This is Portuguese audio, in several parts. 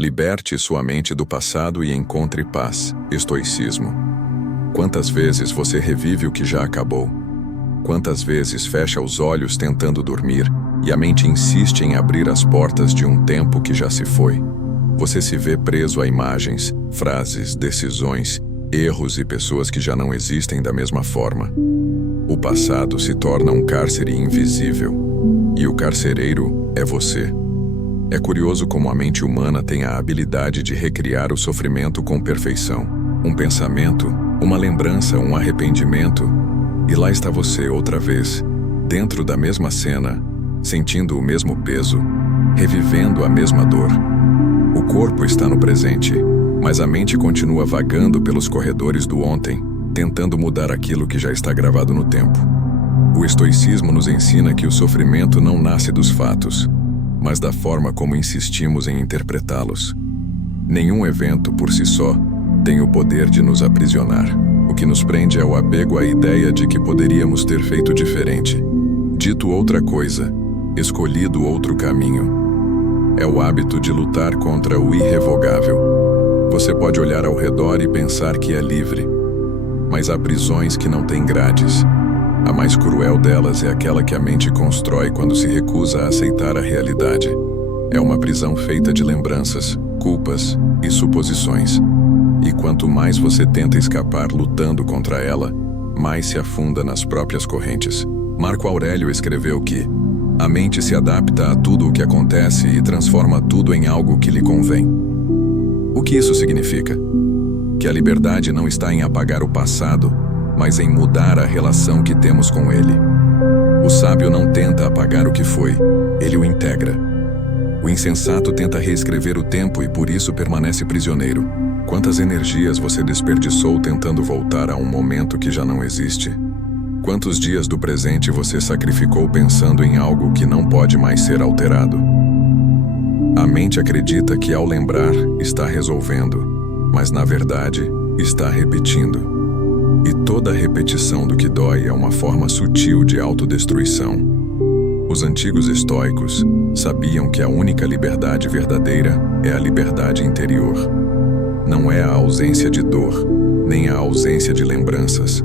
Liberte sua mente do passado e encontre paz. Estoicismo. Quantas vezes você revive o que já acabou? Quantas vezes fecha os olhos tentando dormir e a mente insiste em abrir as portas de um tempo que já se foi? Você se vê preso a imagens, frases, decisões, erros e pessoas que já não existem da mesma forma. O passado se torna um cárcere invisível, e o carcereiro é você. É curioso como a mente humana tem a habilidade de recriar o sofrimento com perfeição. Um pensamento, uma lembrança, um arrependimento, e lá está você outra vez, dentro da mesma cena, sentindo o mesmo peso, revivendo a mesma dor. O corpo está no presente, mas a mente continua vagando pelos corredores do ontem, tentando mudar aquilo que já está gravado no tempo. O estoicismo nos ensina que o sofrimento não nasce dos fatos, mas da forma como insistimos em interpretá-los. Nenhum evento por si só tem o poder de nos aprisionar. O que nos prende é o apego à ideia de que poderíamos ter feito diferente, dito outra coisa, escolhido outro caminho. É o hábito de lutar contra o irrevogável. Você pode olhar ao redor e pensar que é livre, mas há prisões que não têm grades. A mais cruel delas é aquela que a mente constrói quando se recusa a aceitar a realidade. É uma prisão feita de lembranças, culpas e suposições. E quanto mais você tenta escapar lutando contra ela, mais se afunda nas próprias correntes. Marco Aurélio escreveu que a mente se adapta a tudo o que acontece e transforma tudo em algo que lhe convém. O que isso significa? Que a liberdade não está em apagar o passado, mas em mudar a relação que temos com ele. O sábio não tenta apagar o que foi, ele o integra. O insensato tenta reescrever o tempo e por isso permanece prisioneiro. Quantas energias você desperdiçou tentando voltar a um momento que já não existe? Quantos dias do presente você sacrificou pensando em algo que não pode mais ser alterado? A mente acredita que ao lembrar está resolvendo, mas na verdade está repetindo. E toda repetição do que dói é uma forma sutil de autodestruição. Os antigos estoicos sabiam que a única liberdade verdadeira é a liberdade interior. Não é a ausência de dor, nem a ausência de lembranças,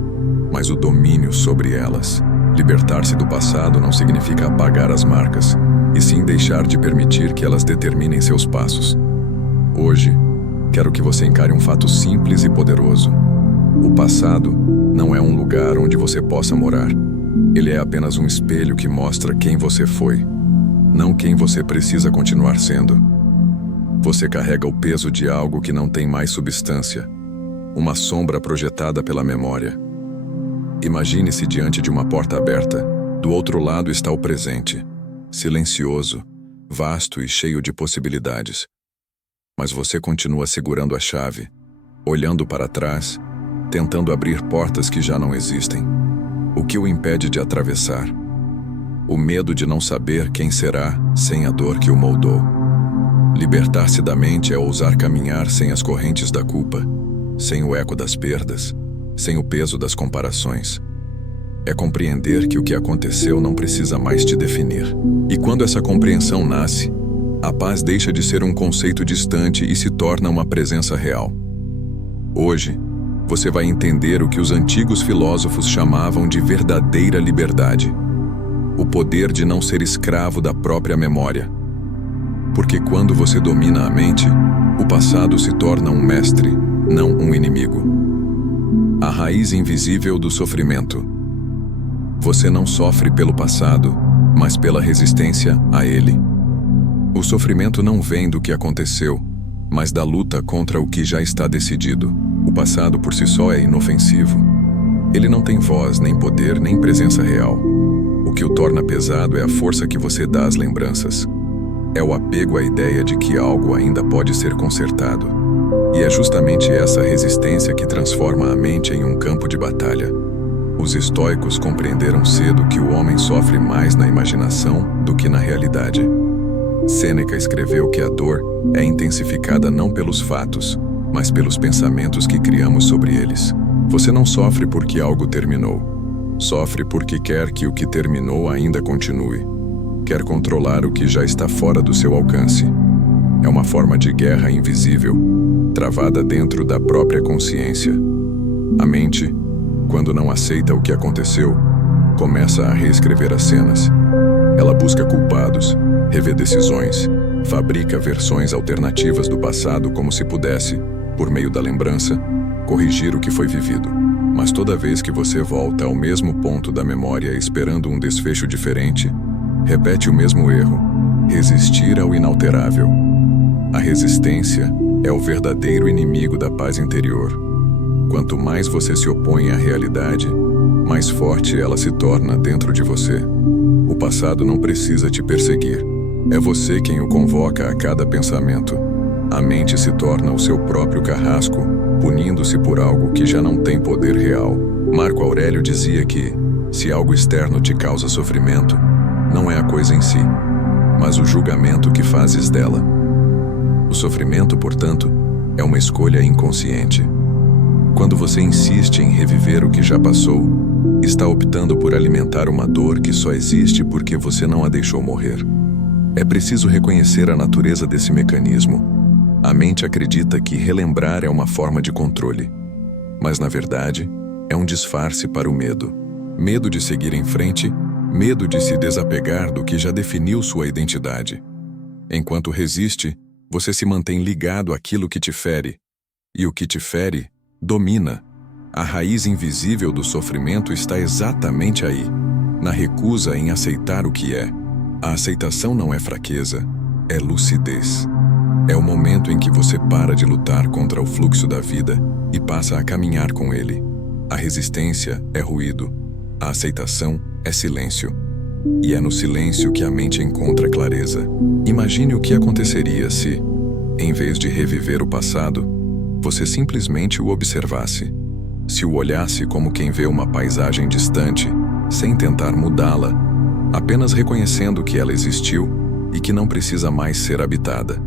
mas o domínio sobre elas. Libertar-se do passado não significa apagar as marcas, e sim deixar de permitir que elas determinem seus passos. Hoje, quero que você encare um fato simples e poderoso. O passado não é um lugar onde você possa morar. Ele é apenas um espelho que mostra quem você foi, não quem você precisa continuar sendo. Você carrega o peso de algo que não tem mais substância, uma sombra projetada pela memória. Imagine-se diante de uma porta aberta. Do outro lado está o presente, silencioso, vasto e cheio de possibilidades. Mas você continua segurando a chave, olhando para trás, tentando abrir portas que já não existem. O que o impede de atravessar? O medo de não saber quem será sem a dor que o moldou. Libertar-se da mente é ousar caminhar sem as correntes da culpa, sem o eco das perdas, sem o peso das comparações. É compreender que o que aconteceu não precisa mais te definir. E quando essa compreensão nasce, a paz deixa de ser um conceito distante e se torna uma presença real. Hoje, você vai entender o que os antigos filósofos chamavam de verdadeira liberdade. O poder de não ser escravo da própria memória. Porque quando você domina a mente, o passado se torna um mestre, não um inimigo. A raiz invisível do sofrimento. Você não sofre pelo passado, mas pela resistência a ele. O sofrimento não vem do que aconteceu, mas da luta contra o que já está decidido. O passado por si só é inofensivo. Ele não tem voz, nem poder, nem presença real. O que o torna pesado é a força que você dá às lembranças. É o apego à ideia de que algo ainda pode ser consertado. E é justamente essa resistência que transforma a mente em um campo de batalha. Os estoicos compreenderam cedo que o homem sofre mais na imaginação do que na realidade. Sêneca escreveu que a dor é intensificada não pelos fatos, mas pelos pensamentos que criamos sobre eles. Você não sofre porque algo terminou. Sofre porque quer que o que terminou ainda continue. Quer controlar o que já está fora do seu alcance. É uma forma de guerra invisível, travada dentro da própria consciência. A mente, quando não aceita o que aconteceu, começa a reescrever as cenas. Ela busca culpados, revê decisões, fabrica versões alternativas do passado como se pudesse, por meio da lembrança, corrigir o que foi vivido. Mas toda vez que você volta ao mesmo ponto da memória esperando um desfecho diferente, repete o mesmo erro: resistir ao inalterável. A resistência é o verdadeiro inimigo da paz interior. Quanto mais você se opõe à realidade, mais forte ela se torna dentro de você. O passado não precisa te perseguir. É você quem o convoca a cada pensamento. A mente se torna o seu próprio carrasco, punindo-se por algo que já não tem poder real. Marco Aurélio dizia que, se algo externo te causa sofrimento, não é a coisa em si, mas o julgamento que fazes dela. O sofrimento, portanto, é uma escolha inconsciente. Quando você insiste em reviver o que já passou, está optando por alimentar uma dor que só existe porque você não a deixou morrer. É preciso reconhecer a natureza desse mecanismo. A mente acredita que relembrar é uma forma de controle, mas na verdade é um disfarce para o medo. Medo de seguir em frente, medo de se desapegar do que já definiu sua identidade. Enquanto resiste, você se mantém ligado àquilo que te fere, e o que te fere domina. A raiz invisível do sofrimento está exatamente aí, na recusa em aceitar o que é. A aceitação não é fraqueza, é lucidez. É o momento em que você para de lutar contra o fluxo da vida e passa a caminhar com ele. A resistência é ruído, a aceitação é silêncio. E é no silêncio que a mente encontra clareza. Imagine o que aconteceria se, em vez de reviver o passado, você simplesmente o observasse. Se o olhasse como quem vê uma paisagem distante, sem tentar mudá-la, apenas reconhecendo que ela existiu e que não precisa mais ser habitada.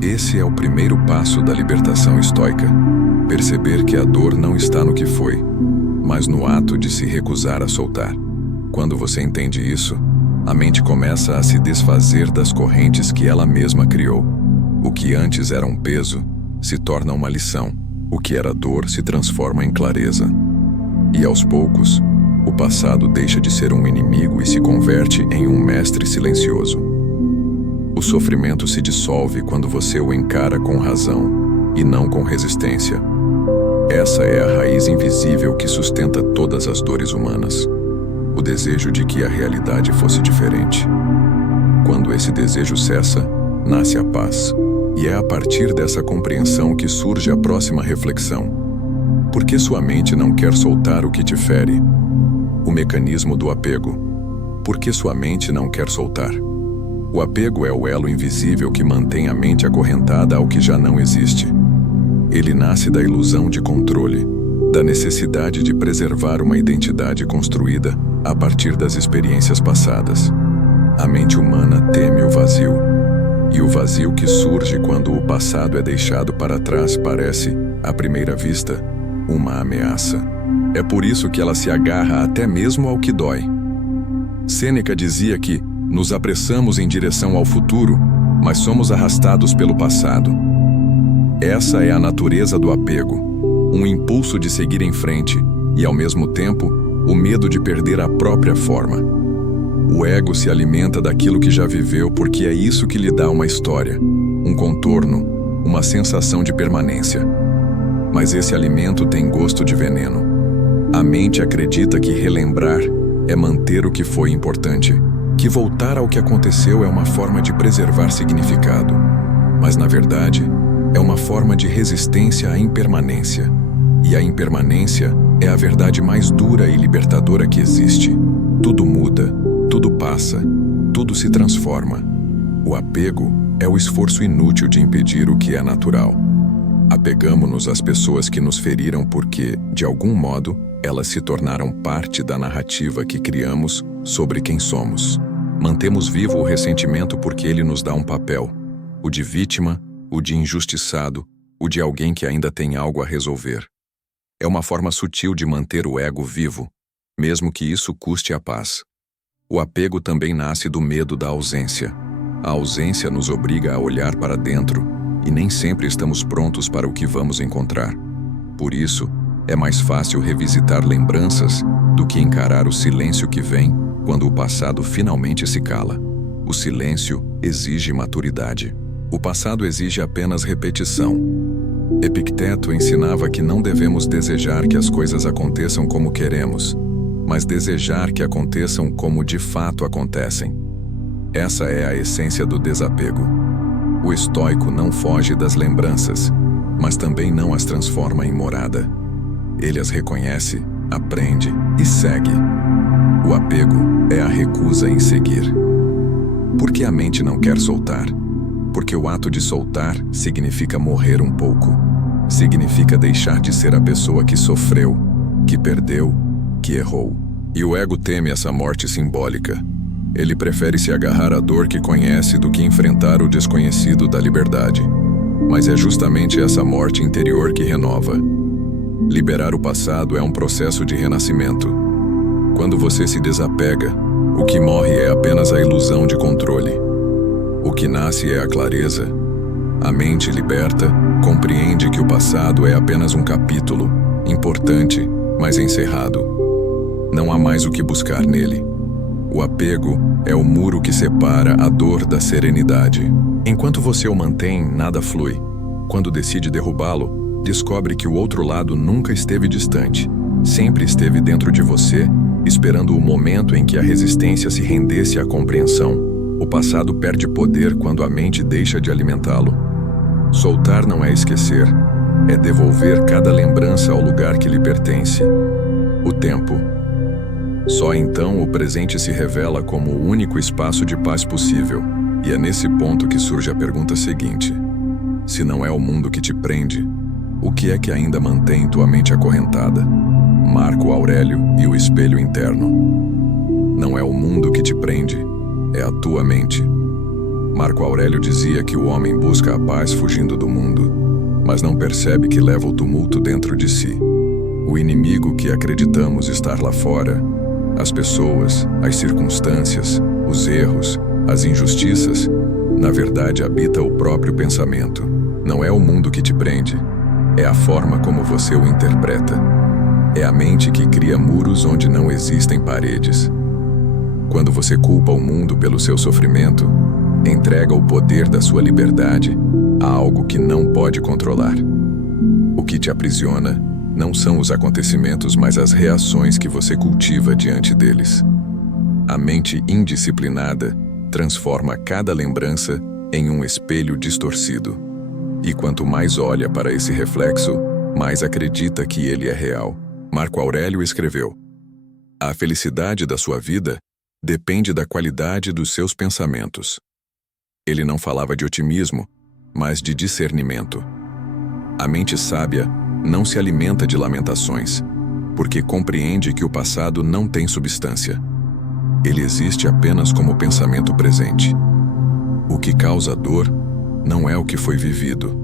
Esse é o primeiro passo da libertação estoica. Perceber que a dor não está no que foi, mas no ato de se recusar a soltar. Quando você entende isso, a mente começa a se desfazer das correntes que ela mesma criou. O que antes era um peso se torna uma lição. O que era dor se transforma em clareza. E aos poucos, o passado deixa de ser um inimigo e se converte em um mestre silencioso. O sofrimento se dissolve quando você o encara com razão e não com resistência. Essa é a raiz invisível que sustenta todas as dores humanas. O desejo de que a realidade fosse diferente. Quando esse desejo cessa, nasce a paz. E é a partir dessa compreensão que surge a próxima reflexão. Por que sua mente não quer soltar o que te fere? O mecanismo do apego. Por que sua mente não quer soltar? O apego é o elo invisível que mantém a mente acorrentada ao que já não existe. Ele nasce da ilusão de controle, da necessidade de preservar uma identidade construída a partir das experiências passadas. A mente humana teme o vazio. E o vazio que surge quando o passado é deixado para trás parece, à primeira vista, uma ameaça. É por isso que ela se agarra até mesmo ao que dói. Sêneca dizia que nos apressamos em direção ao futuro, mas somos arrastados pelo passado. Essa é a natureza do apego, um impulso de seguir em frente e, ao mesmo tempo, o medo de perder a própria forma. O ego se alimenta daquilo que já viveu porque é isso que lhe dá uma história, um contorno, uma sensação de permanência. Mas esse alimento tem gosto de veneno. A mente acredita que relembrar é manter o que foi importante, que voltar ao que aconteceu é uma forma de preservar significado. Mas, na verdade, é uma forma de resistência à impermanência. E a impermanência é a verdade mais dura e libertadora que existe. Tudo muda. Tudo passa, tudo se transforma. O apego é o esforço inútil de impedir o que é natural. Apegamo-nos às pessoas que nos feriram porque, de algum modo, elas se tornaram parte da narrativa que criamos sobre quem somos. Mantemos vivo o ressentimento porque ele nos dá um papel, o de vítima, o de injustiçado, o de alguém que ainda tem algo a resolver. É uma forma sutil de manter o ego vivo, mesmo que isso custe a paz. O apego também nasce do medo da ausência. A ausência nos obriga a olhar para dentro e nem sempre estamos prontos para o que vamos encontrar. Por isso, é mais fácil revisitar lembranças do que encarar o silêncio que vem quando o passado finalmente se cala. O silêncio exige maturidade. O passado exige apenas repetição. Epicteto ensinava que não devemos desejar que as coisas aconteçam como queremos, mas desejar que aconteçam como de fato acontecem. Essa é a essência do desapego. O estoico não foge das lembranças, mas também não as transforma em morada. Ele as reconhece, aprende e segue. O apego é a recusa em seguir. Por que a mente não quer soltar? Porque o ato de soltar significa morrer um pouco. Significa deixar de ser a pessoa que sofreu, que perdeu, que errou. E o ego teme essa morte simbólica. Ele prefere se agarrar à dor que conhece do que enfrentar o desconhecido da liberdade. Mas é justamente essa morte interior que renova. Liberar o passado é um processo de renascimento. Quando você se desapega, o que morre é apenas a ilusão de controle. O que nasce é a clareza. A mente liberta compreende que o passado é apenas um capítulo, importante, mas encerrado. Não há mais o que buscar nele. O apego é o muro que separa a dor da serenidade. Enquanto você o mantém, nada flui. Quando decide derrubá-lo, descobre que o outro lado nunca esteve distante. Sempre esteve dentro de você, esperando o momento em que a resistência se rendesse à compreensão. O passado perde poder quando a mente deixa de alimentá-lo. Soltar não é esquecer, é devolver cada lembrança ao lugar que lhe pertence. O tempo. Só então o presente se revela como o único espaço de paz possível, e é nesse ponto que surge a pergunta seguinte: se não é o mundo que te prende, o que é que ainda mantém tua mente acorrentada? Marco Aurélio e o espelho interno. Não é o mundo que te prende, é a tua mente. Marco Aurélio dizia que o homem busca a paz fugindo do mundo, mas não percebe que leva o tumulto dentro de si. O inimigo que acreditamos estar lá fora, as pessoas, as circunstâncias, os erros, as injustiças, na verdade habita o próprio pensamento. Não é o mundo que te prende, é a forma como você o interpreta. É a mente que cria muros onde não existem paredes. Quando você culpa o mundo pelo seu sofrimento, entrega o poder da sua liberdade a algo que não pode controlar. O que te aprisiona não são os acontecimentos, mas as reações que você cultiva diante deles. A mente indisciplinada transforma cada lembrança em um espelho distorcido. E quanto mais olha para esse reflexo, mais acredita que ele é real. Marco Aurélio escreveu: a felicidade da sua vida depende da qualidade dos seus pensamentos. Ele não falava de otimismo, mas de discernimento. A mente sábia não se alimenta de lamentações, porque compreende que o passado não tem substância. Ele existe apenas como pensamento presente. O que causa dor não é o que foi vivido,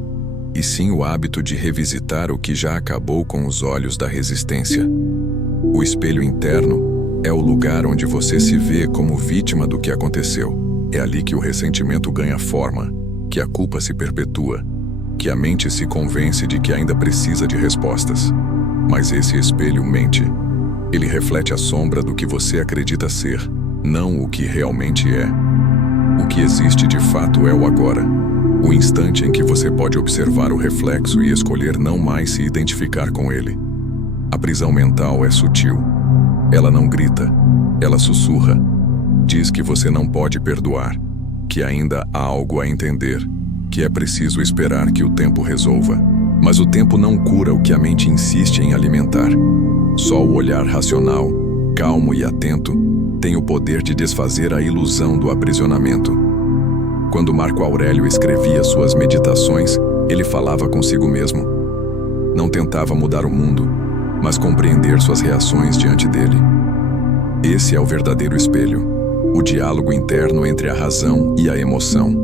e sim o hábito de revisitar o que já acabou com os olhos da resistência. O espelho interno é o lugar onde você se vê como vítima do que aconteceu. É ali que o ressentimento ganha forma, que a culpa se perpetua, que a mente se convence de que ainda precisa de respostas. Mas esse espelho mente. Ele reflete a sombra do que você acredita ser, não o que realmente é. O que existe de fato é o agora. O instante em que você pode observar o reflexo e escolher não mais se identificar com ele. A prisão mental é sutil. Ela não grita, ela sussurra. Diz que você não pode perdoar, que ainda há algo a entender, que é preciso esperar que o tempo resolva. Mas o tempo não cura o que a mente insiste em alimentar. Só o olhar racional, calmo e atento, tem o poder de desfazer a ilusão do aprisionamento. Quando Marco Aurélio escrevia suas meditações, ele falava consigo mesmo. Não tentava mudar o mundo, mas compreender suas reações diante dele. Esse é o verdadeiro espelho, o diálogo interno entre a razão e a emoção.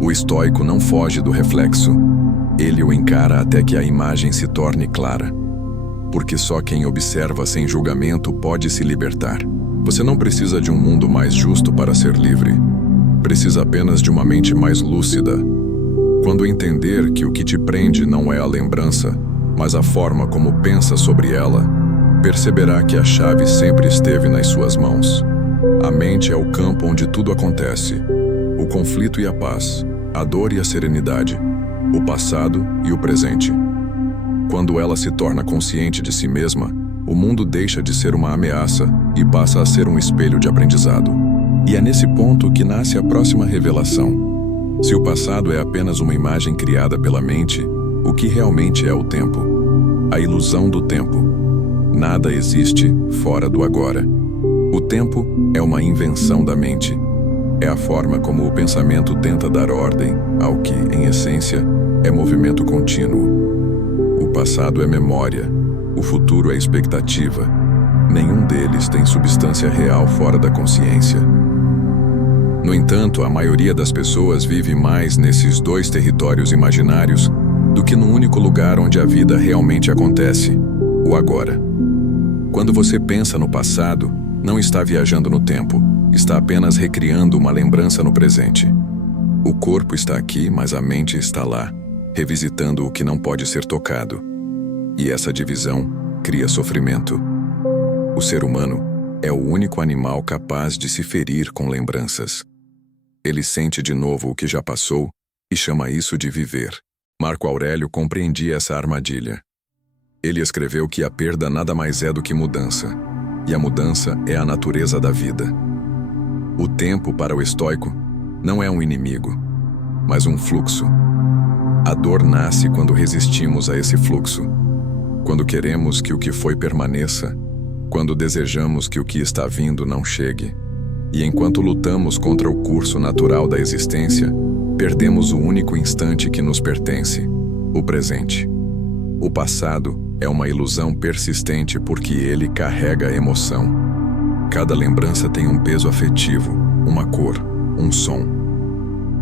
O estoico não foge do reflexo, ele o encara até que a imagem se torne clara. Porque só quem observa sem julgamento pode se libertar. Você não precisa de um mundo mais justo para ser livre. precisa apenas de uma mente mais lúcida. Quando entender que o que te prende não é a lembrança, mas a forma como pensa sobre ela, perceberá que a chave sempre esteve nas suas mãos. A mente é o campo onde tudo acontece: o conflito e a paz, a dor e a serenidade, o passado e o presente. Quando ela se torna consciente de si mesma, o mundo deixa de ser uma ameaça e passa a ser um espelho de aprendizado. E é nesse ponto que nasce a próxima revelação. Se o passado é apenas uma imagem criada pela mente, o que realmente é o tempo? A ilusão do tempo. Nada existe fora do agora. O tempo é uma invenção da mente. É a forma como o pensamento tenta dar ordem ao que, em essência, é movimento contínuo. O passado é memória, o futuro é expectativa. Nenhum deles tem substância real fora da consciência. No entanto, a maioria das pessoas vive mais nesses dois territórios imaginários do que no único lugar onde a vida realmente acontece, o agora. Quando você pensa no passado, não está viajando no tempo, está apenas recriando uma lembrança no presente. O corpo está aqui, mas a mente está lá, revisitando o que não pode ser tocado. E essa divisão cria sofrimento. O ser humano é o único animal capaz de se ferir com lembranças. Ele sente de novo o que já passou e chama isso de viver. Marco Aurélio compreendia essa armadilha. Ele escreveu que a perda nada mais é do que mudança, e a mudança é a natureza da vida. O tempo, para o estoico, não é um inimigo, mas um fluxo. A dor nasce quando resistimos a esse fluxo, quando queremos que o que foi permaneça, quando desejamos que o que está vindo não chegue. E enquanto lutamos contra o curso natural da existência, perdemos o único instante que nos pertence, o presente. O passado é uma ilusão persistente porque ele carrega emoção. Cada lembrança tem um peso afetivo, uma cor, um som.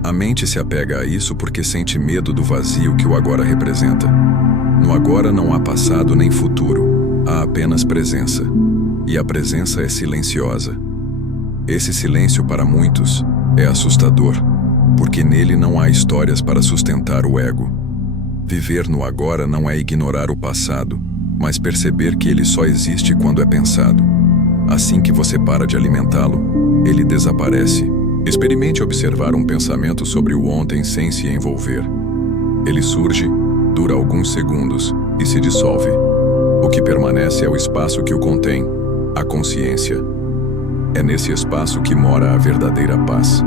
A mente se apega a isso porque sente medo do vazio que o agora representa. No agora não há passado nem futuro, há apenas presença. E a presença é silenciosa. Esse silêncio, para muitos, é assustador, porque nele não há histórias para sustentar o ego. Viver no agora não é ignorar o passado, mas perceber que ele só existe quando é pensado. Assim que você para de alimentá-lo, ele desaparece. Experimente observar um pensamento sobre o ontem sem se envolver. Ele surge, dura alguns segundos e se dissolve. O que permanece é o espaço que o contém, a consciência. É nesse espaço que mora a verdadeira paz.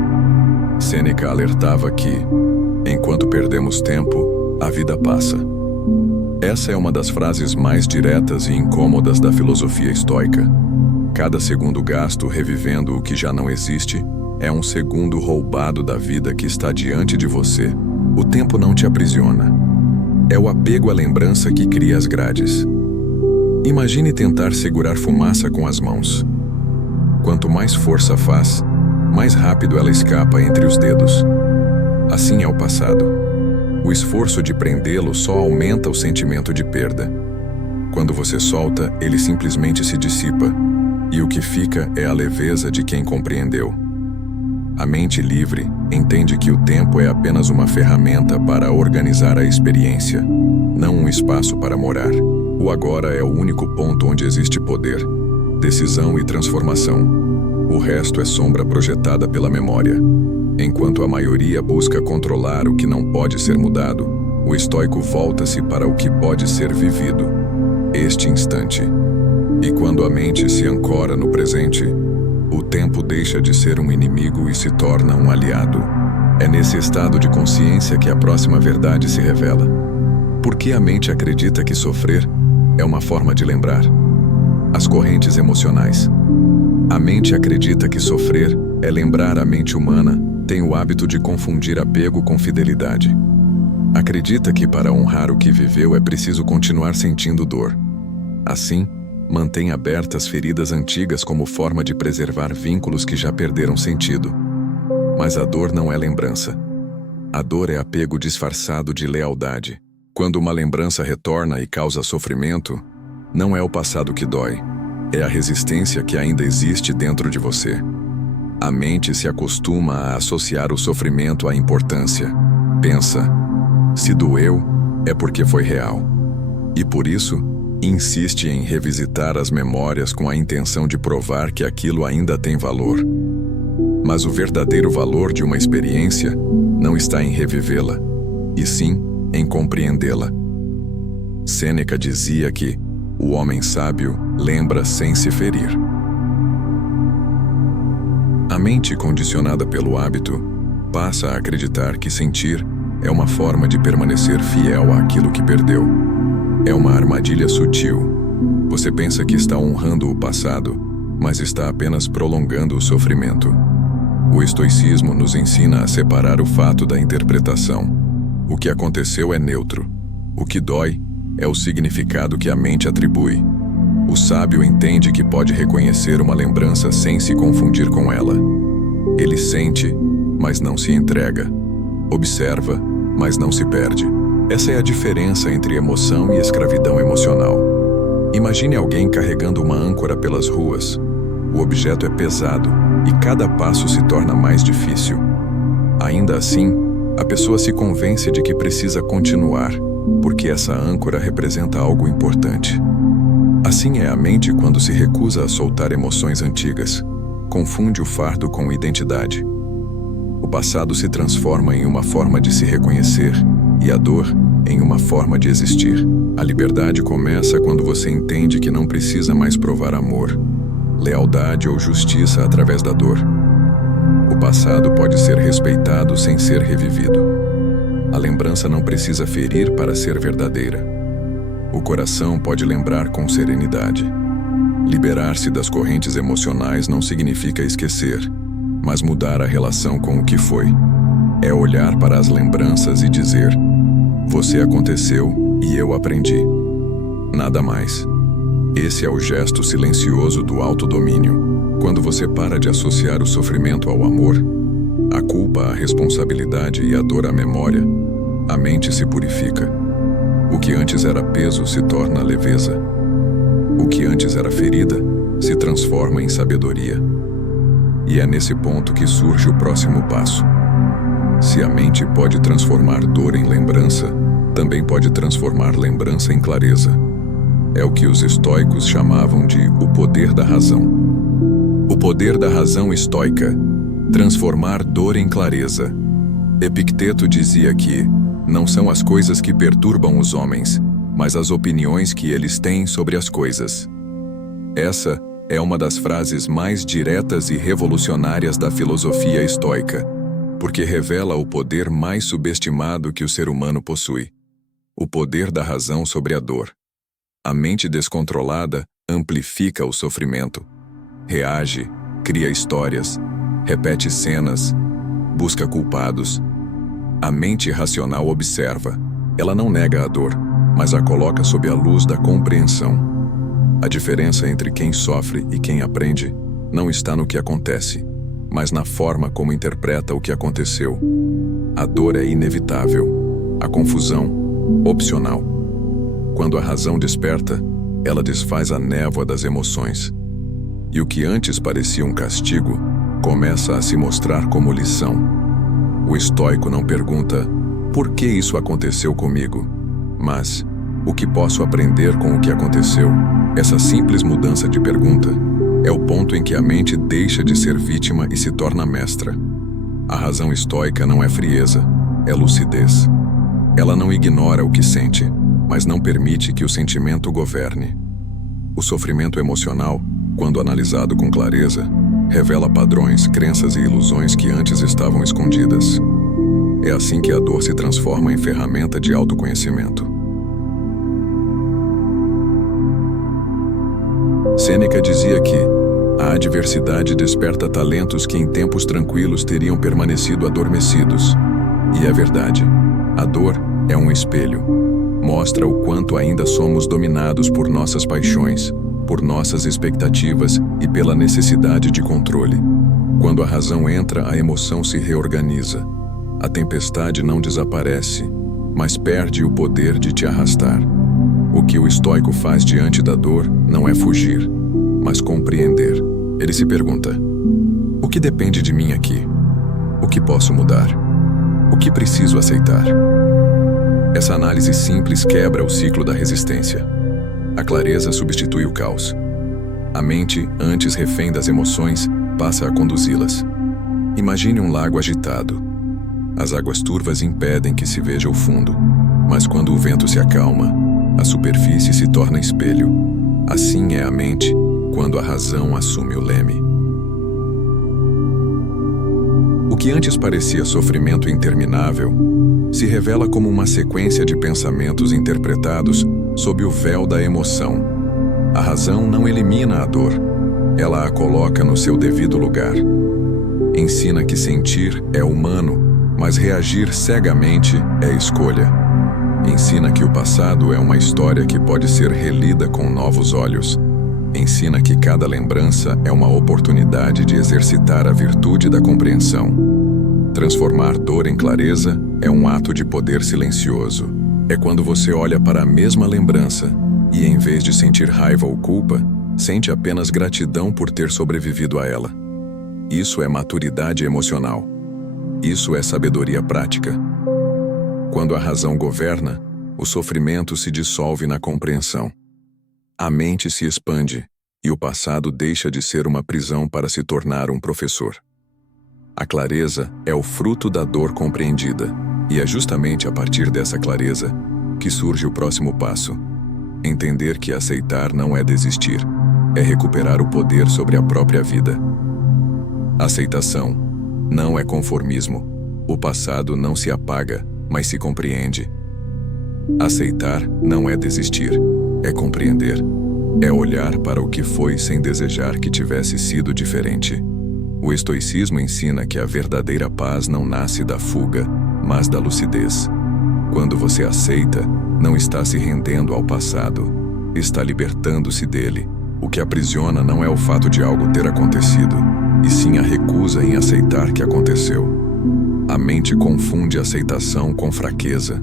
Sêneca alertava que, enquanto perdemos tempo, a vida passa. Essa é uma das frases mais diretas e incômodas da filosofia estoica. Cada segundo gasto revivendo o que já não existe é um segundo roubado da vida que está diante de você. O tempo não te aprisiona. É o apego à lembrança que cria as grades. Imagine tentar segurar fumaça com as mãos. Quanto mais força faz, mais rápido ela escapa entre os dedos. Assim é o passado. O esforço de prendê-lo só aumenta o sentimento de perda. Quando você solta, ele simplesmente se dissipa, e o que fica é a leveza de quem compreendeu. A mente livre entende que o tempo é apenas uma ferramenta para organizar a experiência, não um espaço para morar. O agora é o único ponto onde existe poder, decisão e transformação. O resto é sombra projetada pela memória. Enquanto a maioria busca controlar o que não pode ser mudado, o estoico volta-se para o que pode ser vivido, este instante. E quando a mente se ancora no presente, o tempo deixa de ser um inimigo e se torna um aliado. É nesse estado de consciência que a próxima verdade se revela. Por que a mente acredita que sofrer é uma forma de lembrar? As correntes emocionais. A mente acredita que sofrer é lembrar. A mente humana tem o hábito de confundir apego com fidelidade. Acredita que para honrar o que viveu é preciso continuar sentindo dor. Assim, mantém abertas feridas antigas como forma de preservar vínculos que já perderam sentido. Mas a dor não é lembrança. A dor é apego disfarçado de lealdade. Quando uma lembrança retorna e causa sofrimento, não é o passado que dói, é a resistência que ainda existe dentro de você. A mente se acostuma a associar o sofrimento à importância. Pensa, se doeu, é porque foi real. E por isso, insiste em revisitar as memórias com a intenção de provar que aquilo ainda tem valor. Mas o verdadeiro valor de uma experiência não está em revivê-la, e sim em compreendê-la. Sêneca dizia que o homem sábio lembra sem se ferir. A mente condicionada pelo hábito passa a acreditar que sentir é uma forma de permanecer fiel àquilo que perdeu. É uma armadilha sutil. Você pensa que está honrando o passado, mas está apenas prolongando o sofrimento. O estoicismo nos ensina a separar o fato da interpretação. O que aconteceu é neutro. O que dói é o significado que a mente atribui. O sábio entende que pode reconhecer uma lembrança sem se confundir com ela. Ele sente, mas não se entrega. Observa, mas não se perde. Essa é a diferença entre emoção e escravidão emocional. Imagine alguém carregando uma âncora pelas ruas. O objeto é pesado e cada passo se torna mais difícil. Ainda assim, a pessoa se convence de que precisa continuar, porque essa âncora representa algo importante. Assim é a mente quando se recusa a soltar emoções antigas. Confunde o fardo com identidade. O passado se transforma em uma forma de se reconhecer e a dor em uma forma de existir. A liberdade começa quando você entende que não precisa mais provar amor, lealdade ou justiça através da dor. O passado pode ser respeitado sem ser revivido. A lembrança não precisa ferir para ser verdadeira. O coração pode lembrar com serenidade. Liberar-se das correntes emocionais não significa esquecer, mas mudar a relação com o que foi. É olhar para as lembranças e dizer: você aconteceu e eu aprendi. Nada mais. Esse é o gesto silencioso do autodomínio. Quando você para de associar o sofrimento ao amor, a culpa à responsabilidade e a dor à memória, a mente se purifica. O que antes era peso se torna leveza. O que antes era ferida se transforma em sabedoria. E é nesse ponto que surge o próximo passo. Se a mente pode transformar dor em lembrança, também pode transformar lembrança em clareza. É o que os estoicos chamavam de o poder da razão. O poder da razão estoica, transformar dor em clareza. Epicteto dizia que não são as coisas que perturbam os homens, mas as opiniões que eles têm sobre as coisas. Essa é uma das frases mais diretas e revolucionárias da filosofia estoica, porque revela o poder mais subestimado que o ser humano possui: o poder da razão sobre a dor. A mente descontrolada amplifica o sofrimento, reage, cria histórias, repete cenas, busca culpados. A mente racional observa. Ela não nega a dor, mas a coloca sob a luz da compreensão. A diferença entre quem sofre e quem aprende não está no que acontece, mas na forma como interpreta o que aconteceu. A dor é inevitável, a confusão, opcional. Quando a razão desperta, ela desfaz a névoa das emoções. E o que antes parecia um castigo, começa a se mostrar como lição. O estoico não pergunta: por que isso aconteceu comigo? Mas, o que posso aprender com o que aconteceu? Essa simples mudança de pergunta é o ponto em que a mente deixa de ser vítima e se torna mestra. A razão estoica não é frieza, é lucidez. Ela não ignora o que sente, mas não permite que o sentimento governe. O sofrimento emocional, quando analisado com clareza, revela padrões, crenças e ilusões que antes estavam escondidas. É assim que a dor se transforma em ferramenta de autoconhecimento. Sêneca dizia que a adversidade desperta talentos que em tempos tranquilos teriam permanecido adormecidos. E é verdade. A dor é um espelho. Mostra o quanto ainda somos dominados por nossas paixões, por nossas expectativas e pela necessidade de controle. Quando a razão entra, a emoção se reorganiza. A tempestade não desaparece, mas perde o poder de te arrastar. O que o estoico faz diante da dor não é fugir, mas compreender. Ele se pergunta: O que depende de mim aqui? O que posso mudar? O que preciso aceitar? Essa análise simples quebra o ciclo da resistência. A clareza substitui o caos. A mente, antes refém das emoções, passa a conduzi-las. Imagine um lago agitado. As águas turvas impedem que se veja o fundo, mas quando o vento se acalma, a superfície se torna espelho. Assim é a mente, quando a razão assume o leme. O que antes parecia sofrimento interminável, se revela como uma sequência de pensamentos interpretados sob o véu da emoção. A razão não elimina a dor, ela a coloca no seu devido lugar. Ensina que sentir é humano, mas reagir cegamente é escolha. Ensina que o passado é uma história que pode ser relida com novos olhos. Ensina que cada lembrança é uma oportunidade de exercitar a virtude da compreensão. Transformar dor em clareza é um ato de poder silencioso. É quando você olha para a mesma lembrança e, em vez de sentir raiva ou culpa, sente apenas gratidão por ter sobrevivido a ela. Isso é maturidade emocional. Isso é sabedoria prática. Quando a razão governa, o sofrimento se dissolve na compreensão. A mente se expande e o passado deixa de ser uma prisão para se tornar um professor. A clareza é o fruto da dor compreendida, e é justamente a partir dessa clareza que surge o próximo passo. Entender que aceitar não é desistir, é recuperar o poder sobre a própria vida. Aceitação não é conformismo. O passado não se apaga, mas se compreende. Aceitar não é desistir, é compreender. É olhar para o que foi sem desejar que tivesse sido diferente. O estoicismo ensina que a verdadeira paz não nasce da fuga, mas da lucidez. Quando você aceita, não está se rendendo ao passado, está libertando-se dele. O que aprisiona não é o fato de algo ter acontecido, e sim a recusa em aceitar que aconteceu. A mente confunde aceitação com fraqueza.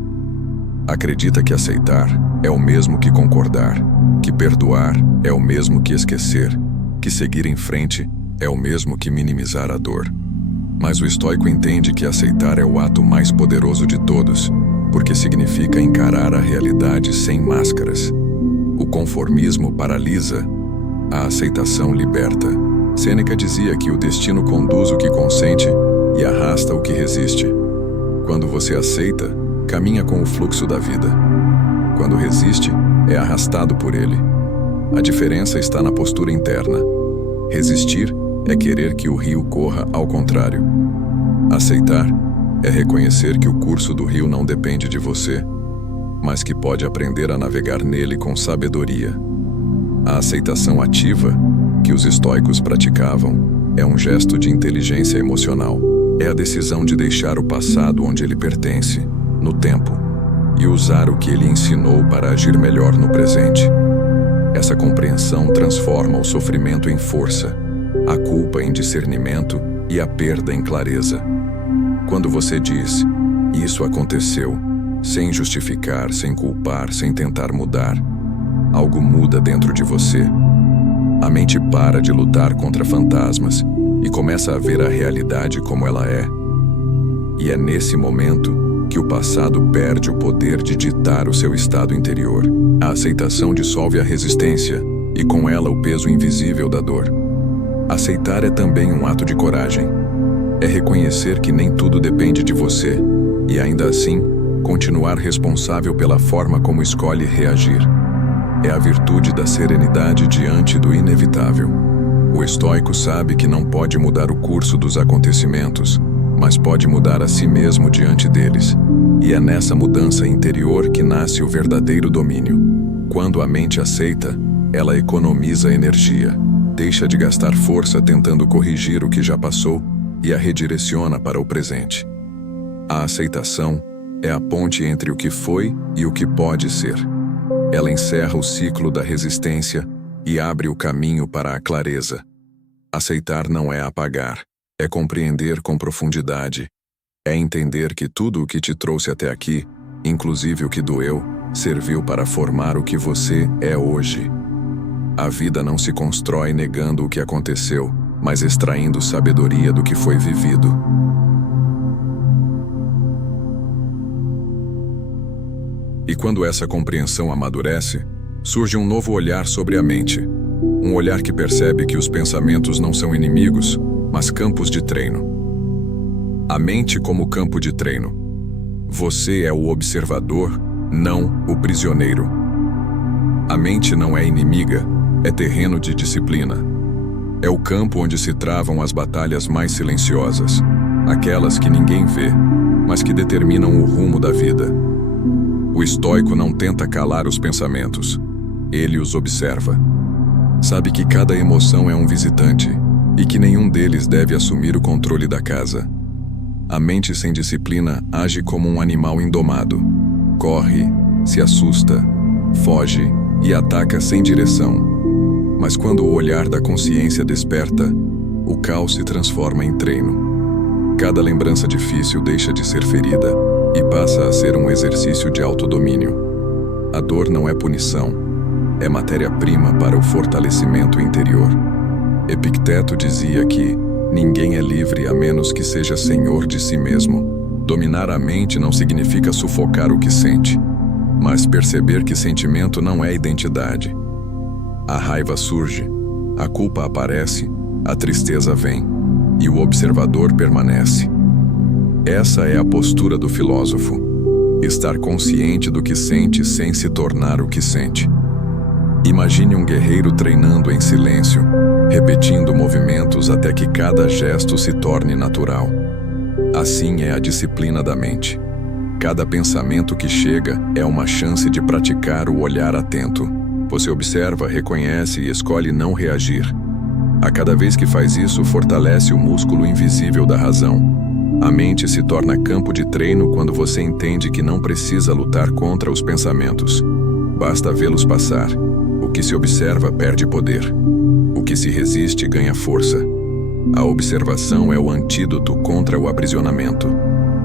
Acredita que aceitar é o mesmo que concordar, que perdoar é o mesmo que esquecer, que seguir em frente é o mesmo que minimizar a dor. Mas o estoico entende que aceitar é o ato mais poderoso de todos, porque significa encarar a realidade sem máscaras. O conformismo paralisa, a aceitação liberta. Sêneca dizia que o destino conduz o que consente e arrasta o que resiste. Quando você aceita, caminha com o fluxo da vida. Quando resiste, é arrastado por ele. A diferença está na postura interna. Resistir é querer que o rio corra ao contrário. Aceitar é reconhecer que o curso do rio não depende de você, mas que pode aprender a navegar nele com sabedoria. A aceitação ativa, que os estoicos praticavam, é um gesto de inteligência emocional. É a decisão de deixar o passado onde ele pertence, no tempo, e usar o que ele ensinou para agir melhor no presente. Essa compreensão transforma o sofrimento em força, a culpa em discernimento e a perda em clareza. Quando você diz, isso aconteceu, sem justificar, sem culpar, sem tentar mudar, algo muda dentro de você. A mente para de lutar contra fantasmas e começa a ver a realidade como ela é. E é nesse momento que o passado perde o poder de ditar o seu estado interior. A aceitação dissolve a resistência e com ela o peso invisível da dor. Aceitar é também um ato de coragem. É reconhecer que nem tudo depende de você e, ainda assim, continuar responsável pela forma como escolhe reagir. É a virtude da serenidade diante do inevitável. O estoico sabe que não pode mudar o curso dos acontecimentos, mas pode mudar a si mesmo diante deles. E é nessa mudança interior que nasce o verdadeiro domínio. Quando a mente aceita, ela economiza energia, deixa de gastar força tentando corrigir o que já passou e a redireciona para o presente. A aceitação é a ponte entre o que foi e o que pode ser. Ela encerra o ciclo da resistência e abre o caminho para a clareza. Aceitar não é apagar, é compreender com profundidade. É entender que tudo o que te trouxe até aqui, inclusive o que doeu, serviu para formar o que você é hoje. A vida não se constrói negando o que aconteceu, mas extraindo sabedoria do que foi vivido. E quando essa compreensão amadurece, surge um novo olhar sobre a mente. Um olhar que percebe que os pensamentos não são inimigos, mas campos de treino. A mente como campo de treino. Você é o observador, não o prisioneiro. A mente não é inimiga, é terreno de disciplina. É o campo onde se travam as batalhas mais silenciosas, aquelas que ninguém vê, mas que determinam o rumo da vida. O estoico não tenta calar os pensamentos, ele os observa. Sabe que cada emoção é um visitante e que nenhum deles deve assumir o controle da casa. A mente sem disciplina age como um animal indomado. Corre, se assusta, foge e ataca sem direção. Mas quando o olhar da consciência desperta, o caos se transforma em treino. Cada lembrança difícil deixa de ser ferida e passa a ser um exercício de autodomínio. A dor não é punição, é matéria-prima para o fortalecimento interior. Epicteto dizia que ninguém é livre a menos que seja senhor de si mesmo. Dominar a mente não significa sufocar o que sente, mas perceber que sentimento não é identidade. A raiva surge, a culpa aparece, a tristeza vem, e o observador permanece. Essa é a postura do filósofo: estar consciente do que sente sem se tornar o que sente. Imagine um guerreiro treinando em silêncio, repetindo movimentos até que cada gesto se torne natural. Assim é a disciplina da mente. Cada pensamento que chega é uma chance de praticar o olhar atento. Você observa, reconhece e escolhe não reagir. A cada vez que faz isso, fortalece o músculo invisível da razão. A mente se torna campo de treino quando você entende que não precisa lutar contra os pensamentos. Basta vê-los passar. O que se observa perde poder. O que se resiste ganha força. A observação é o antídoto contra o aprisionamento.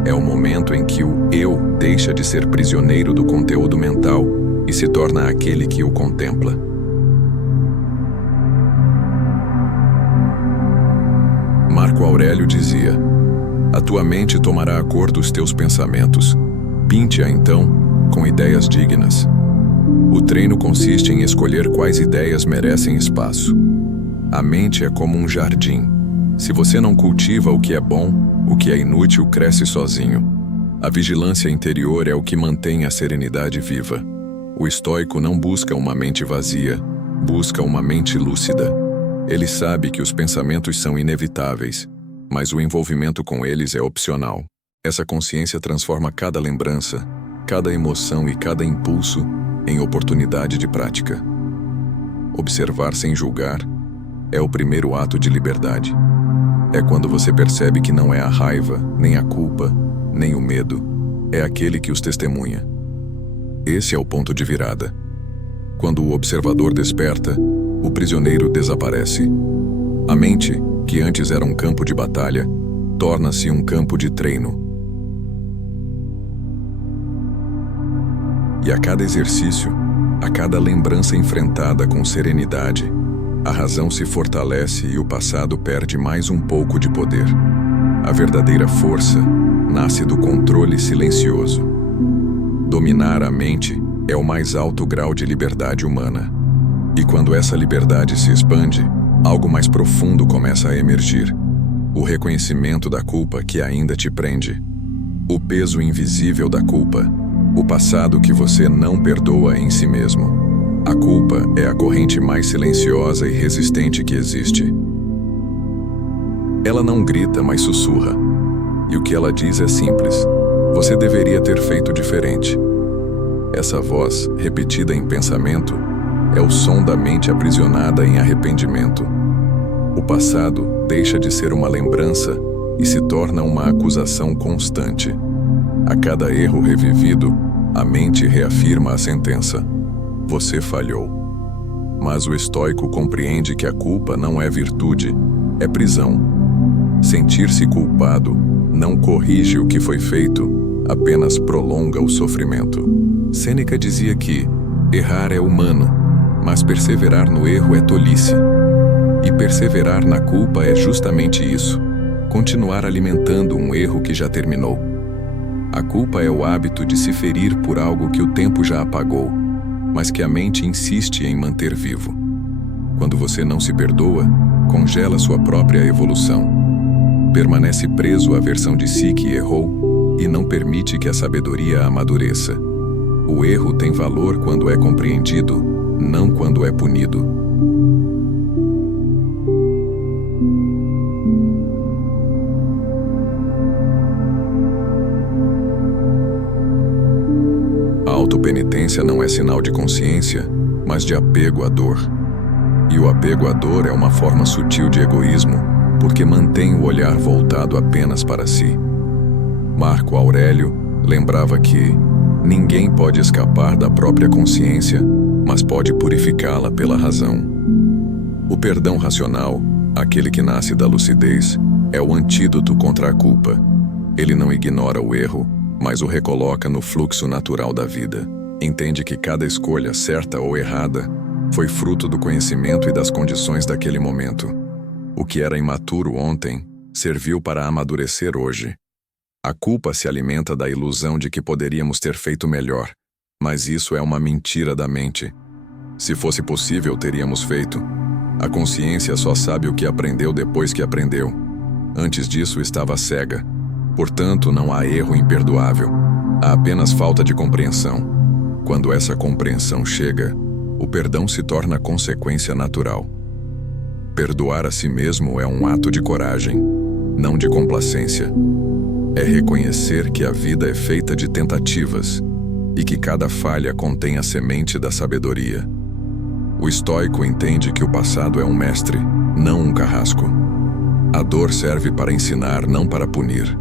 É o momento em que o eu deixa de ser prisioneiro do conteúdo mental e se torna aquele que o contempla. Marco Aurélio dizia: a tua mente tomará a cor dos teus pensamentos. Pinte-a, então, com ideias dignas. O treino consiste em escolher quais ideias merecem espaço. A mente é como um jardim. Se você não cultiva o que é bom, o que é inútil cresce sozinho. A vigilância interior é o que mantém a serenidade viva. O estoico não busca uma mente vazia, busca uma mente lúcida. Ele sabe que os pensamentos são inevitáveis, mas o envolvimento com eles é opcional. Essa consciência transforma cada lembrança, cada emoção e cada impulso em oportunidade de prática. Observar sem julgar é o primeiro ato de liberdade. É quando você percebe que não é a raiva, nem a culpa, nem o medo, é aquele que os testemunha. Esse é o ponto de virada. Quando o observador desperta, o prisioneiro desaparece. A mente, que antes era um campo de batalha, torna-se um campo de treino. E a cada exercício, a cada lembrança enfrentada com serenidade, a razão se fortalece e o passado perde mais um pouco de poder. A verdadeira força nasce do controle silencioso. Dominar a mente é o mais alto grau de liberdade humana. E quando essa liberdade se expande, algo mais profundo começa a emergir. O reconhecimento da culpa que ainda te prende. O peso invisível da culpa. O passado que você não perdoa em si mesmo. A culpa é a corrente mais silenciosa e resistente que existe. Ela não grita, mas sussurra. E o que ela diz é simples: você deveria ter feito diferente. Essa voz, repetida em pensamento, é o som da mente aprisionada em arrependimento. O passado deixa de ser uma lembrança e se torna uma acusação constante. A cada erro revivido, a mente reafirma a sentença: você falhou. Mas o estoico compreende que a culpa não é virtude, é prisão. Sentir-se culpado não corrige o que foi feito, apenas prolonga o sofrimento. Sêneca dizia que errar é humano, mas perseverar no erro é tolice. E perseverar na culpa é justamente isso: continuar alimentando um erro que já terminou. A culpa é o hábito de se ferir por algo que o tempo já apagou, mas que a mente insiste em manter vivo. Quando você não se perdoa, congela sua própria evolução. Permanece preso à versão de si que errou e não permite que a sabedoria amadureça. O erro tem valor quando é compreendido, não quando é punido. A autopenitência não é sinal de consciência, mas de apego à dor. E o apego à dor é uma forma sutil de egoísmo, porque mantém o olhar voltado apenas para si. Marco Aurélio lembrava que ninguém pode escapar da própria consciência, mas pode purificá-la pela razão. O perdão racional, aquele que nasce da lucidez, é o antídoto contra a culpa. Ele não ignora o erro, mas o recoloca no fluxo natural da vida. Entende que cada escolha, certa ou errada, foi fruto do conhecimento e das condições daquele momento. O que era imaturo ontem serviu para amadurecer hoje. A culpa se alimenta da ilusão de que poderíamos ter feito melhor, mas isso é uma mentira da mente. Se fosse possível, teríamos feito. A consciência só sabe o que aprendeu depois que aprendeu. Antes disso, estava cega. Portanto, não há erro imperdoável. Há apenas falta de compreensão. Quando essa compreensão chega, o perdão se torna consequência natural. Perdoar a si mesmo é um ato de coragem, não de complacência. É reconhecer que a vida é feita de tentativas e que cada falha contém a semente da sabedoria. O estoico entende que o passado é um mestre, não um carrasco. A dor serve para ensinar, não para punir.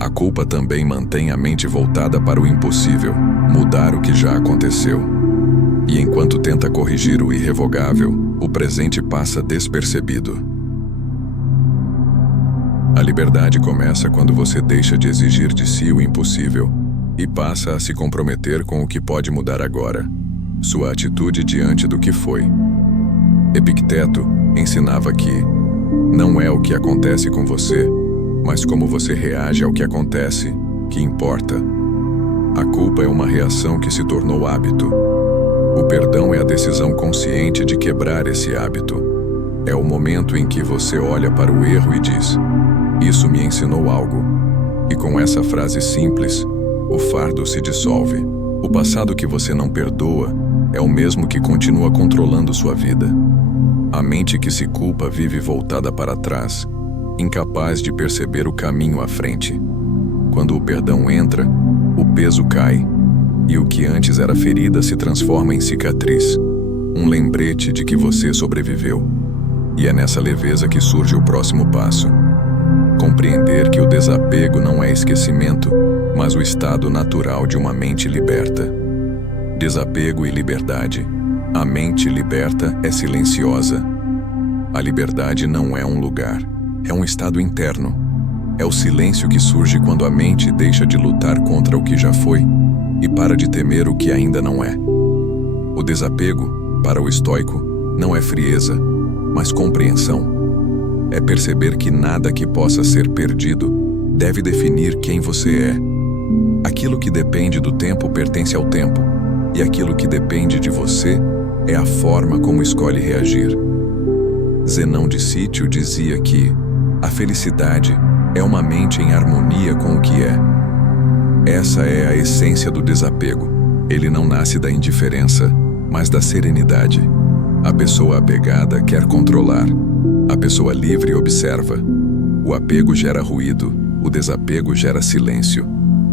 A culpa também mantém a mente voltada para o impossível, mudar o que já aconteceu. E enquanto tenta corrigir o irrevogável, o presente passa despercebido. A liberdade começa quando você deixa de exigir de si o impossível e passa a se comprometer com o que pode mudar agora, sua atitude diante do que foi. Epicteto ensinava que não é o que acontece com você, mas como você reage ao que acontece, que importa. A culpa é uma reação que se tornou hábito. O perdão é a decisão consciente de quebrar esse hábito. É o momento em que você olha para o erro e diz: "Isso me ensinou algo." E com essa frase simples, o fardo se dissolve. O passado que você não perdoa é o mesmo que continua controlando sua vida. A mente que se culpa vive voltada para trás, incapaz de perceber o caminho à frente. Quando o perdão entra, o peso cai, e o que antes era ferida se transforma em cicatriz, um lembrete de que você sobreviveu. E é nessa leveza que surge o próximo passo: compreender que o desapego não é esquecimento, mas o estado natural de uma mente liberta. Desapego e liberdade. A mente liberta é silenciosa. A liberdade não é um lugar, é um estado interno. É o silêncio que surge quando a mente deixa de lutar contra o que já foi e para de temer o que ainda não é. O desapego, para o estoico, não é frieza, mas compreensão. É perceber que nada que possa ser perdido deve definir quem você é. Aquilo que depende do tempo pertence ao tempo, e aquilo que depende de você é a forma como escolhe reagir. Zenão de Sítio dizia que a felicidade é uma mente em harmonia com o que é. Essa é a essência do desapego. Ele não nasce da indiferença, mas da serenidade. A pessoa apegada quer controlar. A pessoa livre observa. O apego gera ruído, o desapego gera silêncio.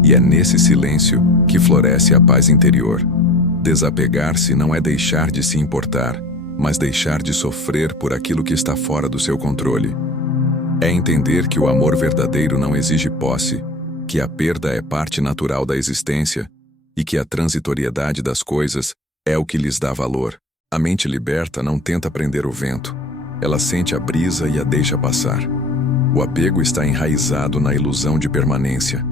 E é nesse silêncio que floresce a paz interior. Desapegar-se não é deixar de se importar, mas deixar de sofrer por aquilo que está fora do seu controle. É entender que o amor verdadeiro não exige posse, que a perda é parte natural da existência e que a transitoriedade das coisas é o que lhes dá valor. A mente liberta não tenta prender o vento, ela sente a brisa e a deixa passar. O apego está enraizado na ilusão de permanência.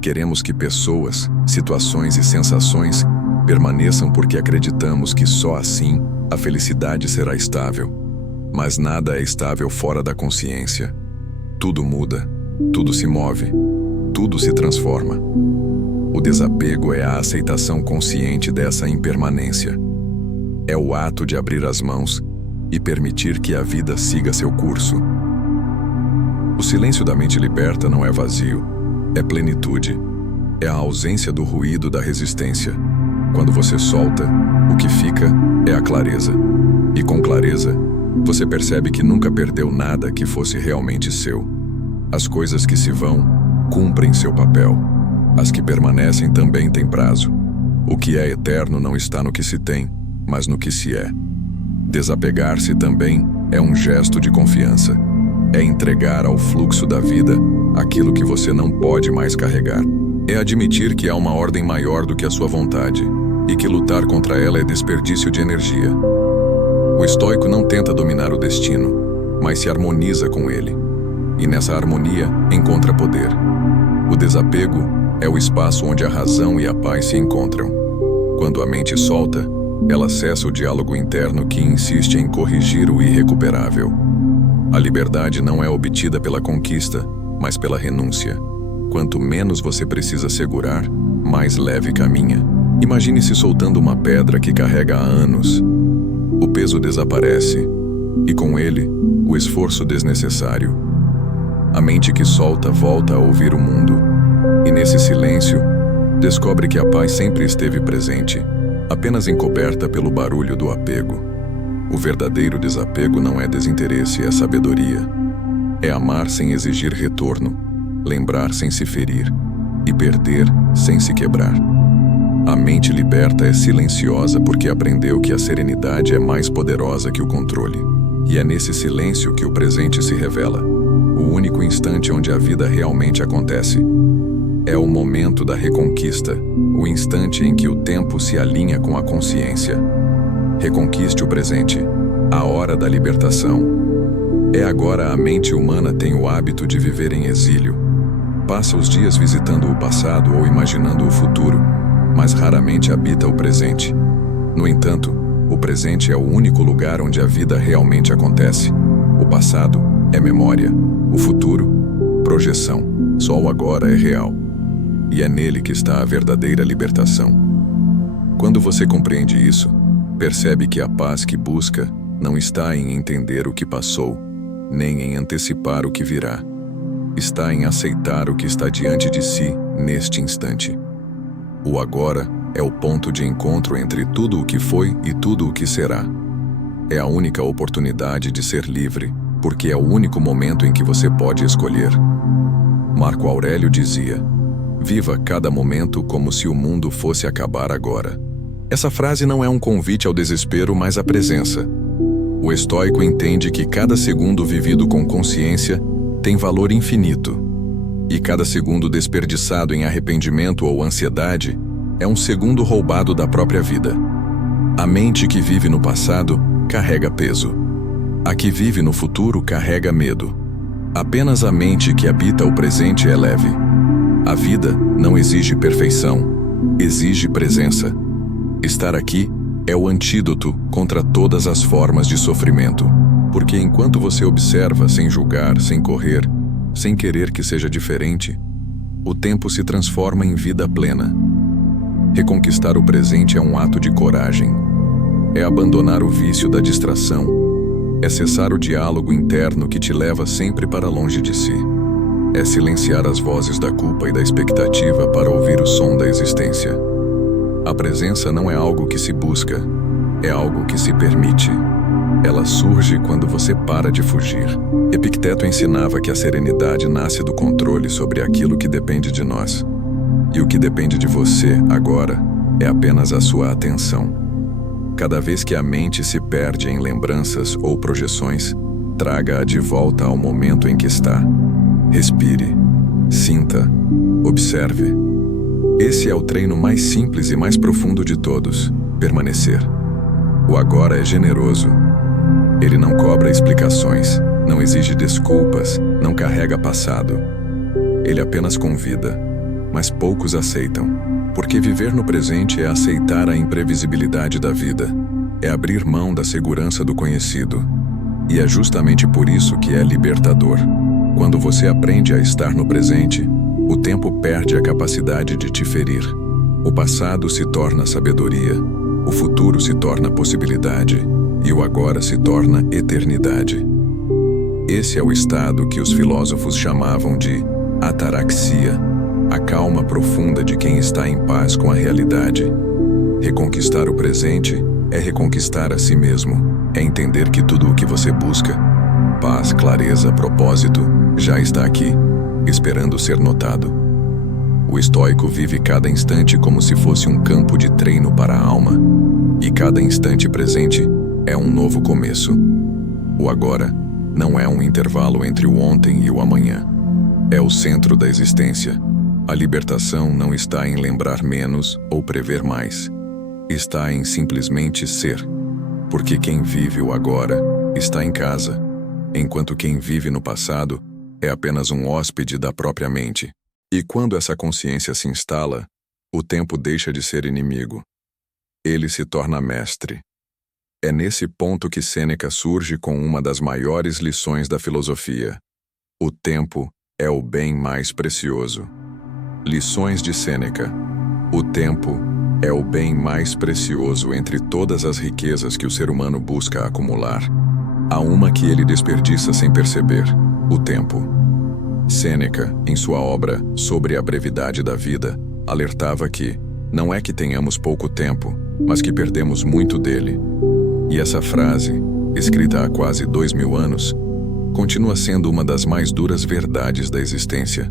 Queremos que pessoas, situações e sensações permaneçam porque acreditamos que só assim a felicidade será estável. Mas nada é estável fora da consciência. Tudo muda, tudo se move, tudo se transforma. O desapego é a aceitação consciente dessa impermanência. É o ato de abrir as mãos e permitir que a vida siga seu curso. O silêncio da mente liberta não é vazio, é plenitude. É a ausência do ruído da resistência. Quando você solta, o que fica é a clareza. E com clareza, você percebe que nunca perdeu nada que fosse realmente seu. As coisas que se vão, cumprem seu papel. As que permanecem também têm prazo. O que é eterno não está no que se tem, mas no que se é. Desapegar-se também é um gesto de confiança. É entregar ao fluxo da vida aquilo que você não pode mais carregar. É admitir que há uma ordem maior do que a sua vontade e que lutar contra ela é desperdício de energia. O estoico não tenta dominar o destino, mas se harmoniza com ele. E nessa harmonia encontra poder. O desapego é o espaço onde a razão e a paz se encontram. Quando a mente solta, ela cessa o diálogo interno que insiste em corrigir o irrecuperável. A liberdade não é obtida pela conquista, mas pela renúncia. Quanto menos você precisa segurar, mais leve caminha. Imagine-se soltando uma pedra que carrega há anos. O peso desaparece, e com ele, o esforço desnecessário. A mente que solta volta a ouvir o mundo, e nesse silêncio, descobre que a paz sempre esteve presente, apenas encoberta pelo barulho do apego. O verdadeiro desapego não é desinteresse, é sabedoria. É amar sem exigir retorno, lembrar sem se ferir e perder sem se quebrar. A mente liberta é silenciosa porque aprendeu que a serenidade é mais poderosa que o controle. E é nesse silêncio que o presente se revela, o único instante onde a vida realmente acontece. É o momento da reconquista, o instante em que o tempo se alinha com a consciência. Reconquiste o presente, a hora da libertação. É agora a mente humana tem o hábito de viver em exílio. Passa os dias visitando o passado ou imaginando o futuro, mas raramente habita o presente. No entanto, o presente é o único lugar onde a vida realmente acontece. O passado é memória, o futuro, projeção. Só o agora é real. E é nele que está a verdadeira libertação. Quando você compreende isso, percebe que a paz que busca não está em entender o que passou, nem em antecipar o que virá. Está em aceitar o que está diante de si neste instante. O agora é o ponto de encontro entre tudo o que foi e tudo o que será. É a única oportunidade de ser livre, porque é o único momento em que você pode escolher. Marco Aurélio dizia: "Viva cada momento como se o mundo fosse acabar agora." Essa frase não é um convite ao desespero, mas à presença. O estoico entende que cada segundo vivido com consciência tem valor infinito, e cada segundo desperdiçado em arrependimento ou ansiedade é um segundo roubado da própria vida. A mente que vive no passado carrega peso. A que vive no futuro carrega medo. Apenas a mente que habita o presente é leve. A vida não exige perfeição, exige presença. Estar aqui é o antídoto contra todas as formas de sofrimento, porque enquanto você observa sem julgar, sem correr, sem querer que seja diferente, o tempo se transforma em vida plena. Reconquistar o presente é um ato de coragem. É abandonar o vício da distração. É cessar o diálogo interno que te leva sempre para longe de si. É silenciar as vozes da culpa e da expectativa para ouvir o som da existência. A presença não é algo que se busca, é algo que se permite. Ela surge quando você para de fugir. Epicteto ensinava que a serenidade nasce do controle sobre aquilo que depende de nós. E o que depende de você, agora, é apenas a sua atenção. Cada vez que a mente se perde em lembranças ou projeções, traga-a de volta ao momento em que está. Respire, sinta, observe. Esse é o treino mais simples e mais profundo de todos: permanecer. O agora é generoso. Ele não cobra explicações, não exige desculpas, não carrega passado. Ele apenas convida, mas poucos aceitam, porque viver no presente é aceitar a imprevisibilidade da vida, é abrir mão da segurança do conhecido. E é justamente por isso que é libertador. Quando você aprende a estar no presente, o tempo perde a capacidade de te ferir. O passado se torna sabedoria, o futuro se torna possibilidade e o agora se torna eternidade. Esse é o estado que os filósofos chamavam de ataraxia, a calma profunda de quem está em paz com a realidade. Reconquistar o presente é reconquistar a si mesmo, é entender que tudo o que você busca, paz, clareza, propósito, já está aqui, esperando ser notado. O estoico vive cada instante como se fosse um campo de treino para a alma, e cada instante presente é um novo começo. O agora não é um intervalo entre o ontem e o amanhã. É o centro da existência. A libertação não está em lembrar menos ou prever mais. Está em simplesmente ser. Porque quem vive o agora está em casa, enquanto quem vive no passado é apenas um hóspede da própria mente. E quando essa consciência se instala, o tempo deixa de ser inimigo. Ele se torna mestre. É nesse ponto que Sêneca surge com uma das maiores lições da filosofia. O tempo é o bem mais precioso. Lições de Sêneca. O tempo é o bem mais precioso entre todas as riquezas que o ser humano busca acumular. Há uma que ele desperdiça sem perceber: o tempo. Sêneca, em sua obra Sobre a Brevidade da Vida, alertava que não é que tenhamos pouco tempo, mas que perdemos muito dele. E essa frase, escrita há quase 2000 anos, continua sendo uma das mais duras verdades da existência.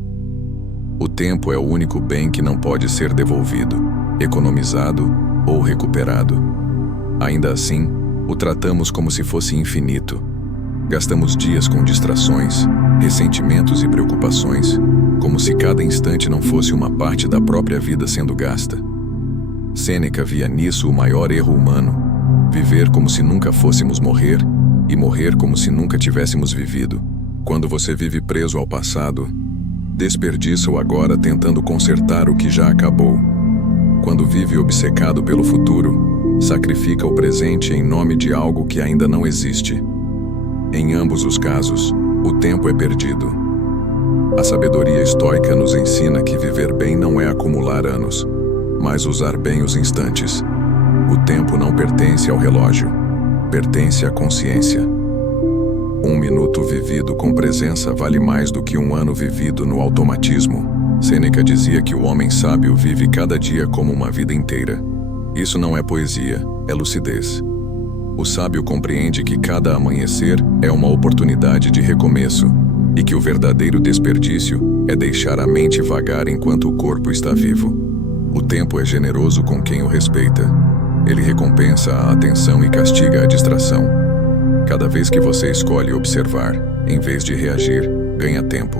O tempo é o único bem que não pode ser devolvido, economizado ou recuperado. Ainda assim, o tratamos como se fosse infinito. Gastamos dias com distrações, ressentimentos e preocupações, como se cada instante não fosse uma parte da própria vida sendo gasta. Sêneca via nisso o maior erro humano: viver como se nunca fôssemos morrer e morrer como se nunca tivéssemos vivido. Quando você vive preso ao passado, desperdiça o agora tentando consertar o que já acabou. Quando vive obcecado pelo futuro, sacrifica o presente em nome de algo que ainda não existe. Em ambos os casos, o tempo é perdido. A sabedoria estoica nos ensina que viver bem não é acumular anos, mas usar bem os instantes. O tempo não pertence ao relógio, pertence à consciência. 1 minuto vivido com presença vale mais do que 1 ano vivido no automatismo. Sêneca dizia que o homem sábio vive cada dia como uma vida inteira. Isso não é poesia, é lucidez. O sábio compreende que cada amanhecer é uma oportunidade de recomeço e que o verdadeiro desperdício é deixar a mente vagar enquanto o corpo está vivo. O tempo é generoso com quem o respeita. Ele recompensa a atenção e castiga a distração. Cada vez que você escolhe observar, em vez de reagir, ganha tempo.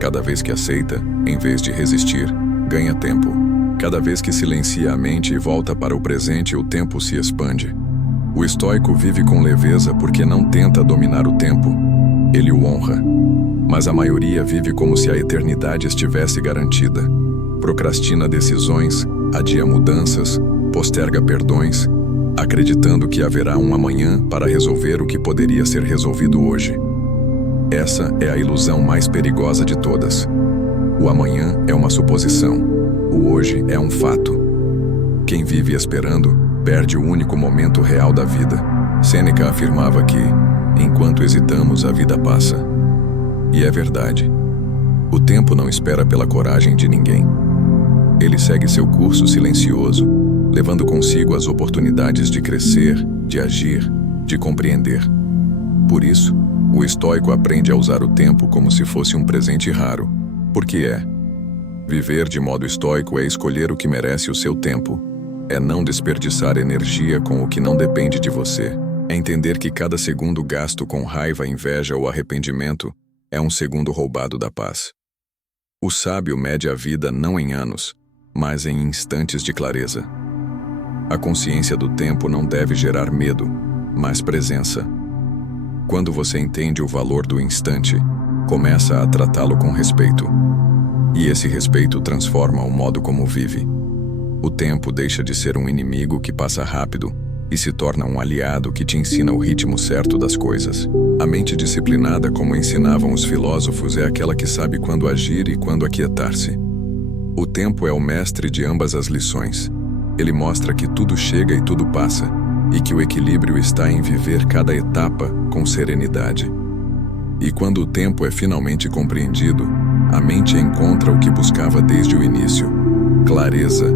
Cada vez que aceita, em vez de resistir, ganha tempo. Cada vez que silencia a mente e volta para o presente, o tempo se expande. O estoico vive com leveza porque não tenta dominar o tempo. Ele o honra. Mas a maioria vive como se a eternidade estivesse garantida. Procrastina decisões, adia mudanças, posterga perdões, acreditando que haverá um amanhã para resolver o que poderia ser resolvido hoje. Essa é a ilusão mais perigosa de todas. O amanhã é uma suposição. O hoje é um fato. Quem vive esperando, perde o único momento real da vida. Sêneca afirmava que, enquanto hesitamos, a vida passa. E é verdade. O tempo não espera pela coragem de ninguém. Ele segue seu curso silencioso, levando consigo as oportunidades de crescer, de agir, de compreender. Por isso, o estoico aprende a usar o tempo como se fosse um presente raro, porque é. Viver de modo estoico é escolher o que merece o seu tempo. É não desperdiçar energia com o que não depende de você. É entender que cada segundo gasto com raiva, inveja ou arrependimento é um segundo roubado da paz. O sábio mede a vida não em anos, mas em instantes de clareza. A consciência do tempo não deve gerar medo, mas presença. Quando você entende o valor do instante, começa a tratá-lo com respeito. E esse respeito transforma o modo como vive. O tempo deixa de ser um inimigo que passa rápido e se torna um aliado que te ensina o ritmo certo das coisas. A mente disciplinada, como ensinavam os filósofos, é aquela que sabe quando agir e quando aquietar-se. O tempo é o mestre de ambas as lições. Ele mostra que tudo chega e tudo passa, e que o equilíbrio está em viver cada etapa com serenidade. E quando o tempo é finalmente compreendido, a mente encontra o que buscava desde o início: clareza.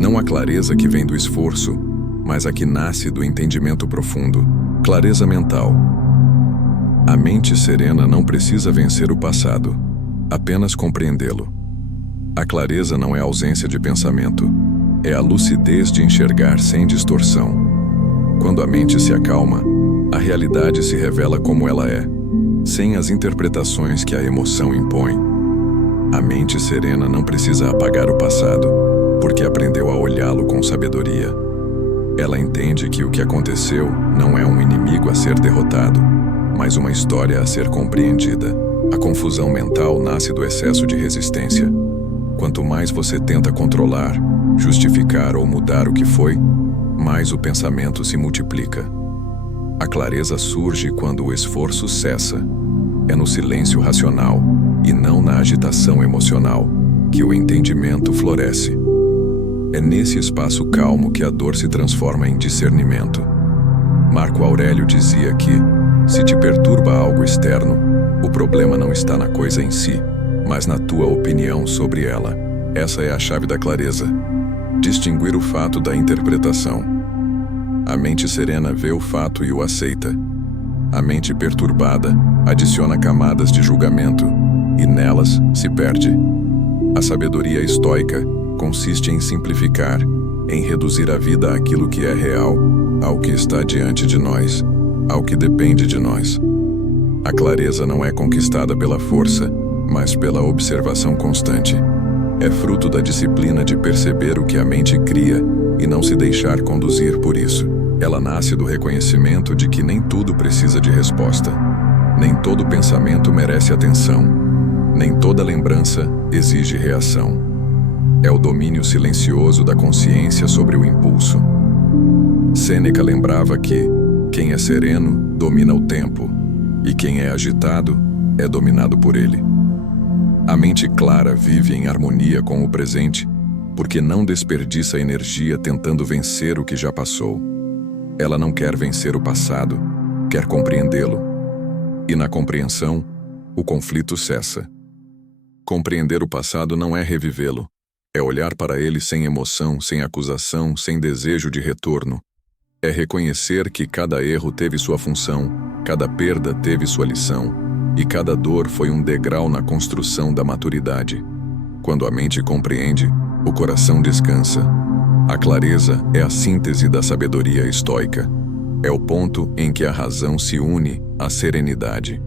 Não a clareza que vem do esforço, mas a que nasce do entendimento profundo, clareza mental. A mente serena não precisa vencer o passado, apenas compreendê-lo. A clareza não é ausência de pensamento, é a lucidez de enxergar sem distorção. Quando a mente se acalma, a realidade se revela como ela é, sem as interpretações que a emoção impõe. A mente serena não precisa apagar o passado, porque aprendeu a olhá-lo com sabedoria. Ela entende que o que aconteceu não é um inimigo a ser derrotado, mas uma história a ser compreendida. A confusão mental nasce do excesso de resistência. Quanto mais você tenta controlar, justificar ou mudar o que foi, mais o pensamento se multiplica. A clareza surge quando o esforço cessa. É no silêncio racional, e não na agitação emocional, que o entendimento floresce. É nesse espaço calmo que a dor se transforma em discernimento. Marco Aurélio dizia que, se te perturba algo externo, o problema não está na coisa em si, mas na tua opinião sobre ela. Essa é a chave da clareza. Distinguir o fato da interpretação. A mente serena vê o fato e o aceita. A mente perturbada adiciona camadas de julgamento e nelas se perde. A sabedoria estoica consiste em simplificar, em reduzir a vida àquilo que é real, ao que está diante de nós, ao que depende de nós. A clareza não é conquistada pela força, mas pela observação constante. É fruto da disciplina de perceber o que a mente cria e não se deixar conduzir por isso. Ela nasce do reconhecimento de que nem tudo precisa de resposta. Nem todo pensamento merece atenção. Nem toda lembrança exige reação. É o domínio silencioso da consciência sobre o impulso. Sêneca lembrava que quem é sereno domina o tempo, e quem é agitado é dominado por ele. A mente clara vive em harmonia com o presente, porque não desperdiça energia tentando vencer o que já passou. Ela não quer vencer o passado, quer compreendê-lo. E na compreensão, o conflito cessa. Compreender o passado não é revivê-lo, é olhar para ele sem emoção, sem acusação, sem desejo de retorno. É reconhecer que cada erro teve sua função, cada perda teve sua lição, e cada dor foi um degrau na construção da maturidade. Quando a mente compreende, o coração descansa. A clareza é a síntese da sabedoria estoica. É o ponto em que a razão se une à serenidade.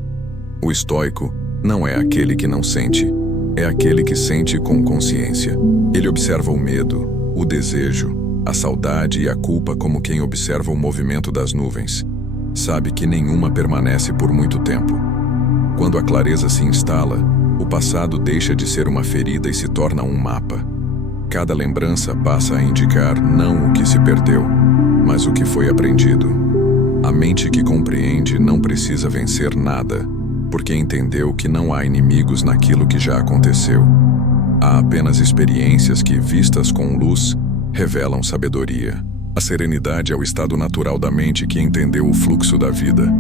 O estoico não é aquele que não sente, é aquele que sente com consciência. Ele observa o medo, o desejo, a saudade e a culpa como quem observa o movimento das nuvens. Sabe que nenhuma permanece por muito tempo. Quando a clareza se instala, o passado deixa de ser uma ferida e se torna um mapa. Cada lembrança passa a indicar não o que se perdeu, mas o que foi aprendido. A mente que compreende não precisa vencer nada, porque entendeu que não há inimigos naquilo que já aconteceu. Há apenas experiências que, vistas com luz, revelam sabedoria. A serenidade é o estado natural da mente que entendeu o fluxo da vida.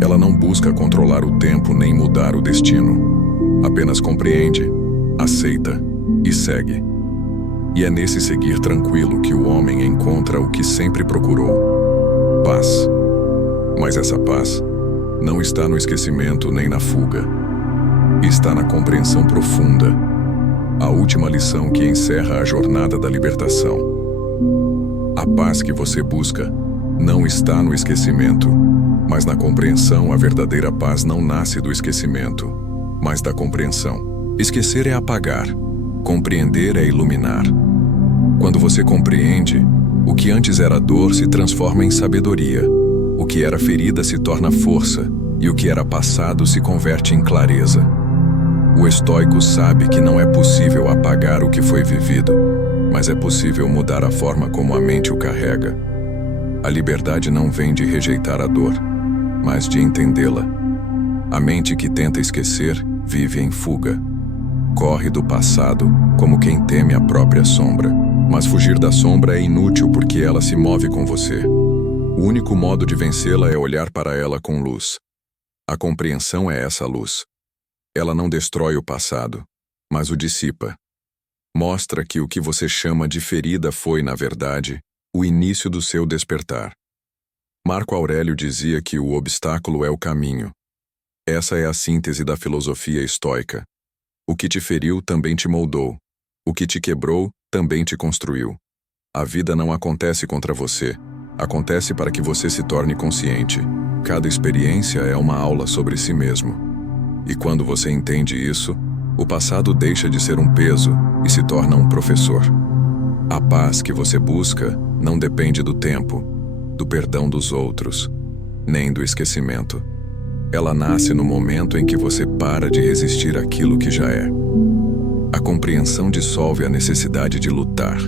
Ela não busca controlar o tempo nem mudar o destino. Apenas compreende, aceita e segue. E é nesse seguir tranquilo que o homem encontra o que sempre procurou: paz. Mas essa paz não está no esquecimento nem na fuga. Está na compreensão profunda, a última lição que encerra a jornada da libertação. A paz que você busca não está no esquecimento, mas na compreensão. A verdadeira paz não nasce do esquecimento, mas da compreensão. Esquecer é apagar, compreender é iluminar. Quando você compreende, o que antes era dor se transforma em sabedoria, o que era ferida se torna força, e o que era passado se converte em clareza. O estoico sabe que não é possível apagar o que foi vivido, mas é possível mudar a forma como a mente o carrega. A liberdade não vem de rejeitar a dor, mas de entendê-la. A mente que tenta esquecer vive em fuga. Corre do passado como quem teme a própria sombra. Mas fugir da sombra é inútil porque ela se move com você. O único modo de vencê-la é olhar para ela com luz. A compreensão é essa luz. Ela não destrói o passado, mas o dissipa. Mostra que o que você chama de ferida foi, na verdade, o início do seu despertar. Marco Aurélio dizia que o obstáculo é o caminho. Essa é a síntese da filosofia estoica. O que te feriu também te moldou. O que te quebrou também te construiu. A vida não acontece contra você. Acontece para que você se torne consciente. Cada experiência é uma aula sobre si mesmo. E quando você entende isso, o passado deixa de ser um peso e se torna um professor. A paz que você busca não depende do tempo, do perdão dos outros, nem do esquecimento. Ela nasce no momento em que você para de resistir àquilo que já é. A compreensão dissolve a necessidade de lutar.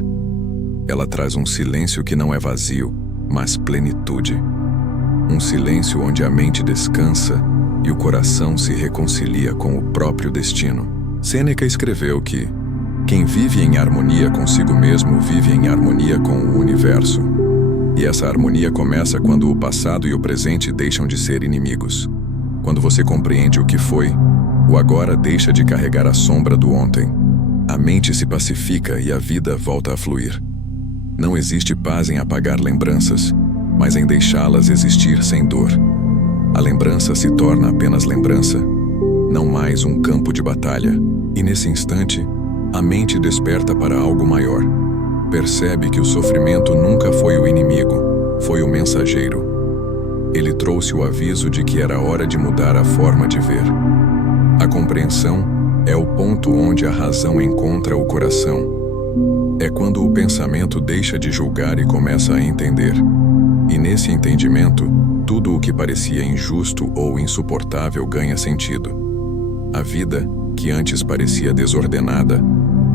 Ela traz um silêncio que não é vazio, mas plenitude. Um silêncio onde a mente descansa e o coração se reconcilia com o próprio destino. Sêneca escreveu que quem vive em harmonia consigo mesmo vive em harmonia com o universo. E essa harmonia começa quando o passado e o presente deixam de ser inimigos. Quando você compreende o que foi, o agora deixa de carregar a sombra do ontem. A mente se pacifica e a vida volta a fluir. Não existe paz em apagar lembranças, mas em deixá-las existir sem dor. A lembrança se torna apenas lembrança, não mais um campo de batalha. E nesse instante, a mente desperta para algo maior. Percebe que o sofrimento nunca foi o inimigo, foi o mensageiro. Ele trouxe o aviso de que era hora de mudar a forma de ver. A compreensão é o ponto onde a razão encontra o coração. É quando o pensamento deixa de julgar e começa a entender. E nesse entendimento, tudo o que parecia injusto ou insuportável ganha sentido. A vida, que antes parecia desordenada,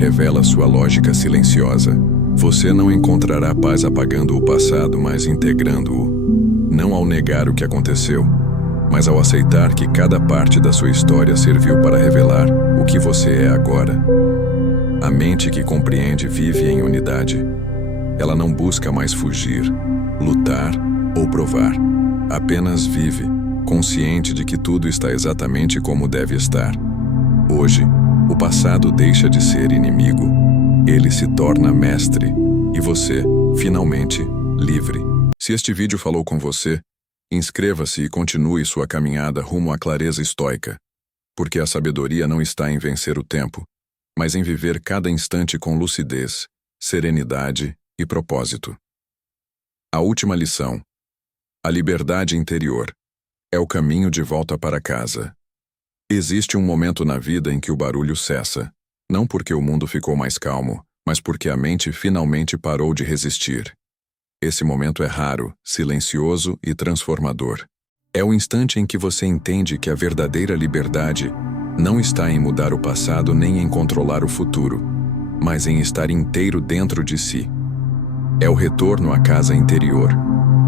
revela sua lógica silenciosa. Você não encontrará paz apagando o passado, mas integrando-o. Não ao negar o que aconteceu, mas ao aceitar que cada parte da sua história serviu para revelar o que você é agora. A mente que compreende vive em unidade. Ela não busca mais fugir, lutar ou provar. Apenas vive, consciente de que tudo está exatamente como deve estar. Hoje, o passado deixa de ser inimigo. Ele se torna mestre e você, finalmente, livre. Se este vídeo falou com você, inscreva-se e continue sua caminhada rumo à clareza estoica, porque a sabedoria não está em vencer o tempo, mas em viver cada instante com lucidez, serenidade e propósito. A última lição. A liberdade interior é o caminho de volta para casa. Existe um momento na vida em que o barulho cessa, não porque o mundo ficou mais calmo, mas porque a mente finalmente parou de resistir. Esse momento é raro, silencioso e transformador. É o instante em que você entende que a verdadeira liberdade não está em mudar o passado nem em controlar o futuro, mas em estar inteiro dentro de si. É o retorno à casa interior,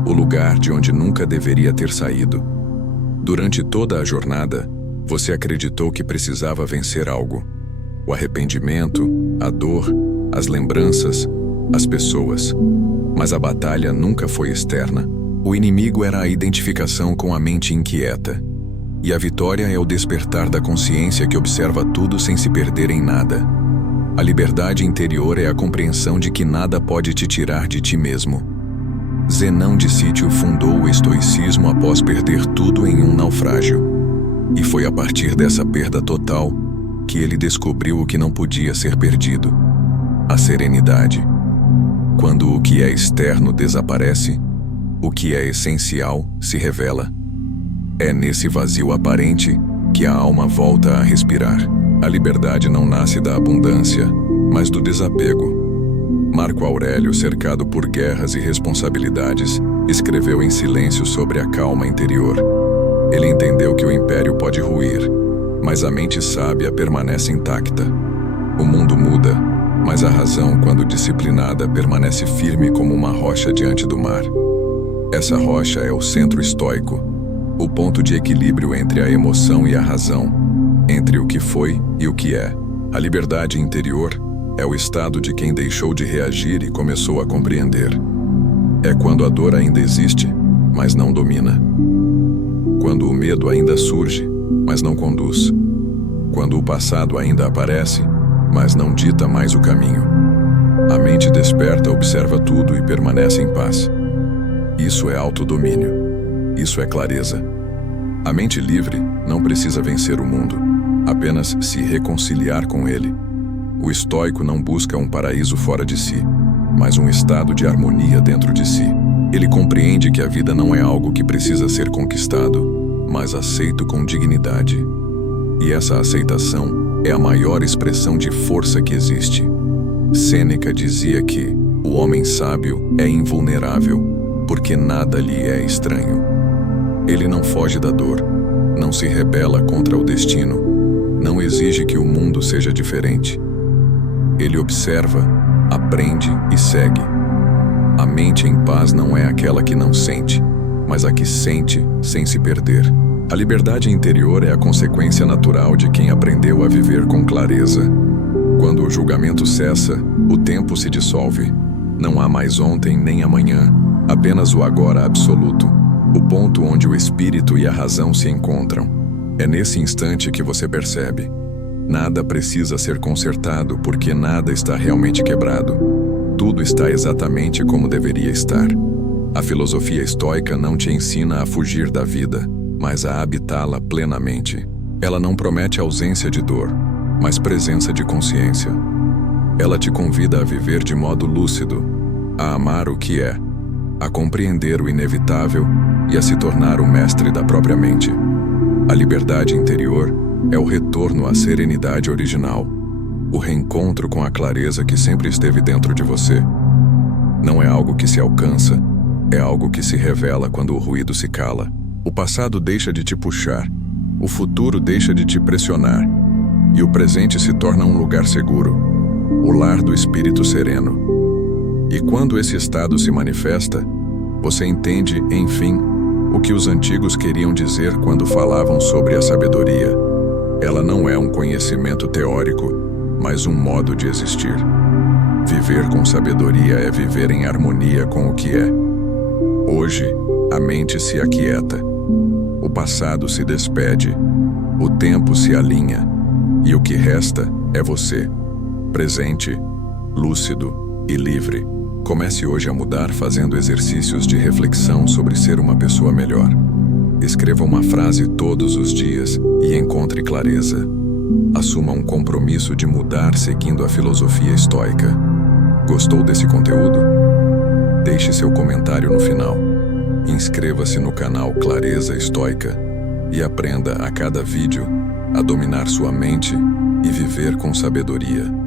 o lugar de onde nunca deveria ter saído. Durante toda a jornada, você acreditou que precisava vencer algo. O arrependimento, a dor, as lembranças, as pessoas. Mas a batalha nunca foi externa. O inimigo era a identificação com a mente inquieta. E a vitória é o despertar da consciência que observa tudo sem se perder em nada. A liberdade interior é a compreensão de que nada pode te tirar de ti mesmo. Zenão de Sítio fundou o estoicismo após perder tudo em um naufrágio. E foi a partir dessa perda total que ele descobriu o que não podia ser perdido: a serenidade. Quando o que é externo desaparece, o que é essencial se revela. É nesse vazio aparente que a alma volta a respirar. A liberdade não nasce da abundância, mas do desapego. Marco Aurélio, cercado por guerras e responsabilidades, escreveu em silêncio sobre a calma interior. Ele entendeu que o império pode ruir, mas a mente sábia permanece intacta. O mundo muda, mas a razão, quando disciplinada, permanece firme como uma rocha diante do mar. Essa rocha é o centro estoico, o ponto de equilíbrio entre a emoção e a razão, entre o que foi e o que é. A liberdade interior é o estado de quem deixou de reagir e começou a compreender. É quando a dor ainda existe, mas não domina. Quando o medo ainda surge, mas não conduz. Quando o passado ainda aparece, mas não dita mais o caminho. A mente desperta, observa tudo e permanece em paz. Isso é autodomínio. Isso é clareza. A mente livre não precisa vencer o mundo, apenas se reconciliar com ele. O estoico não busca um paraíso fora de si, mas um estado de harmonia dentro de si. Ele compreende que a vida não é algo que precisa ser conquistado, mas aceito com dignidade. E essa aceitação é a maior expressão de força que existe. Sêneca dizia que o homem sábio é invulnerável, porque nada lhe é estranho. Ele não foge da dor, não se rebela contra o destino, não exige que o mundo seja diferente. Ele observa, aprende e segue. A mente em paz não é aquela que não sente, mas a que sente sem se perder. A liberdade interior é a consequência natural de quem aprendeu a viver com clareza. Quando o julgamento cessa, o tempo se dissolve. Não há mais ontem nem amanhã, apenas o agora absoluto, o ponto onde o espírito e a razão se encontram. É nesse instante que você percebe: nada precisa ser consertado porque nada está realmente quebrado. Tudo está exatamente como deveria estar. A filosofia estoica não te ensina a fugir da vida, mas a habitá-la plenamente. Ela não promete ausência de dor, mas presença de consciência. Ela te convida a viver de modo lúcido, a amar o que é, a compreender o inevitável e a se tornar o mestre da própria mente. A liberdade interior é o retorno à serenidade original, o reencontro com a clareza que sempre esteve dentro de você. Não é algo que se alcança, é algo que se revela quando o ruído se cala. O passado deixa de te puxar, o futuro deixa de te pressionar, e o presente se torna um lugar seguro, o lar do espírito sereno. E quando esse estado se manifesta, você entende, enfim, o que os antigos queriam dizer quando falavam sobre a sabedoria. Ela não é um conhecimento teórico, mas um modo de existir. Viver com sabedoria é viver em harmonia com o que é. Hoje, a mente se aquieta. O passado se despede. O tempo se alinha. E o que resta é você, presente, lúcido e livre. Comece hoje a mudar fazendo exercícios de reflexão sobre ser uma pessoa melhor. Escreva uma frase todos os dias e encontre clareza. Assuma um compromisso de mudar seguindo a filosofia estoica. Gostou desse conteúdo? Deixe seu comentário no final. Inscreva-se no canal Clareza Estoica e aprenda a cada vídeo a dominar sua mente e viver com sabedoria.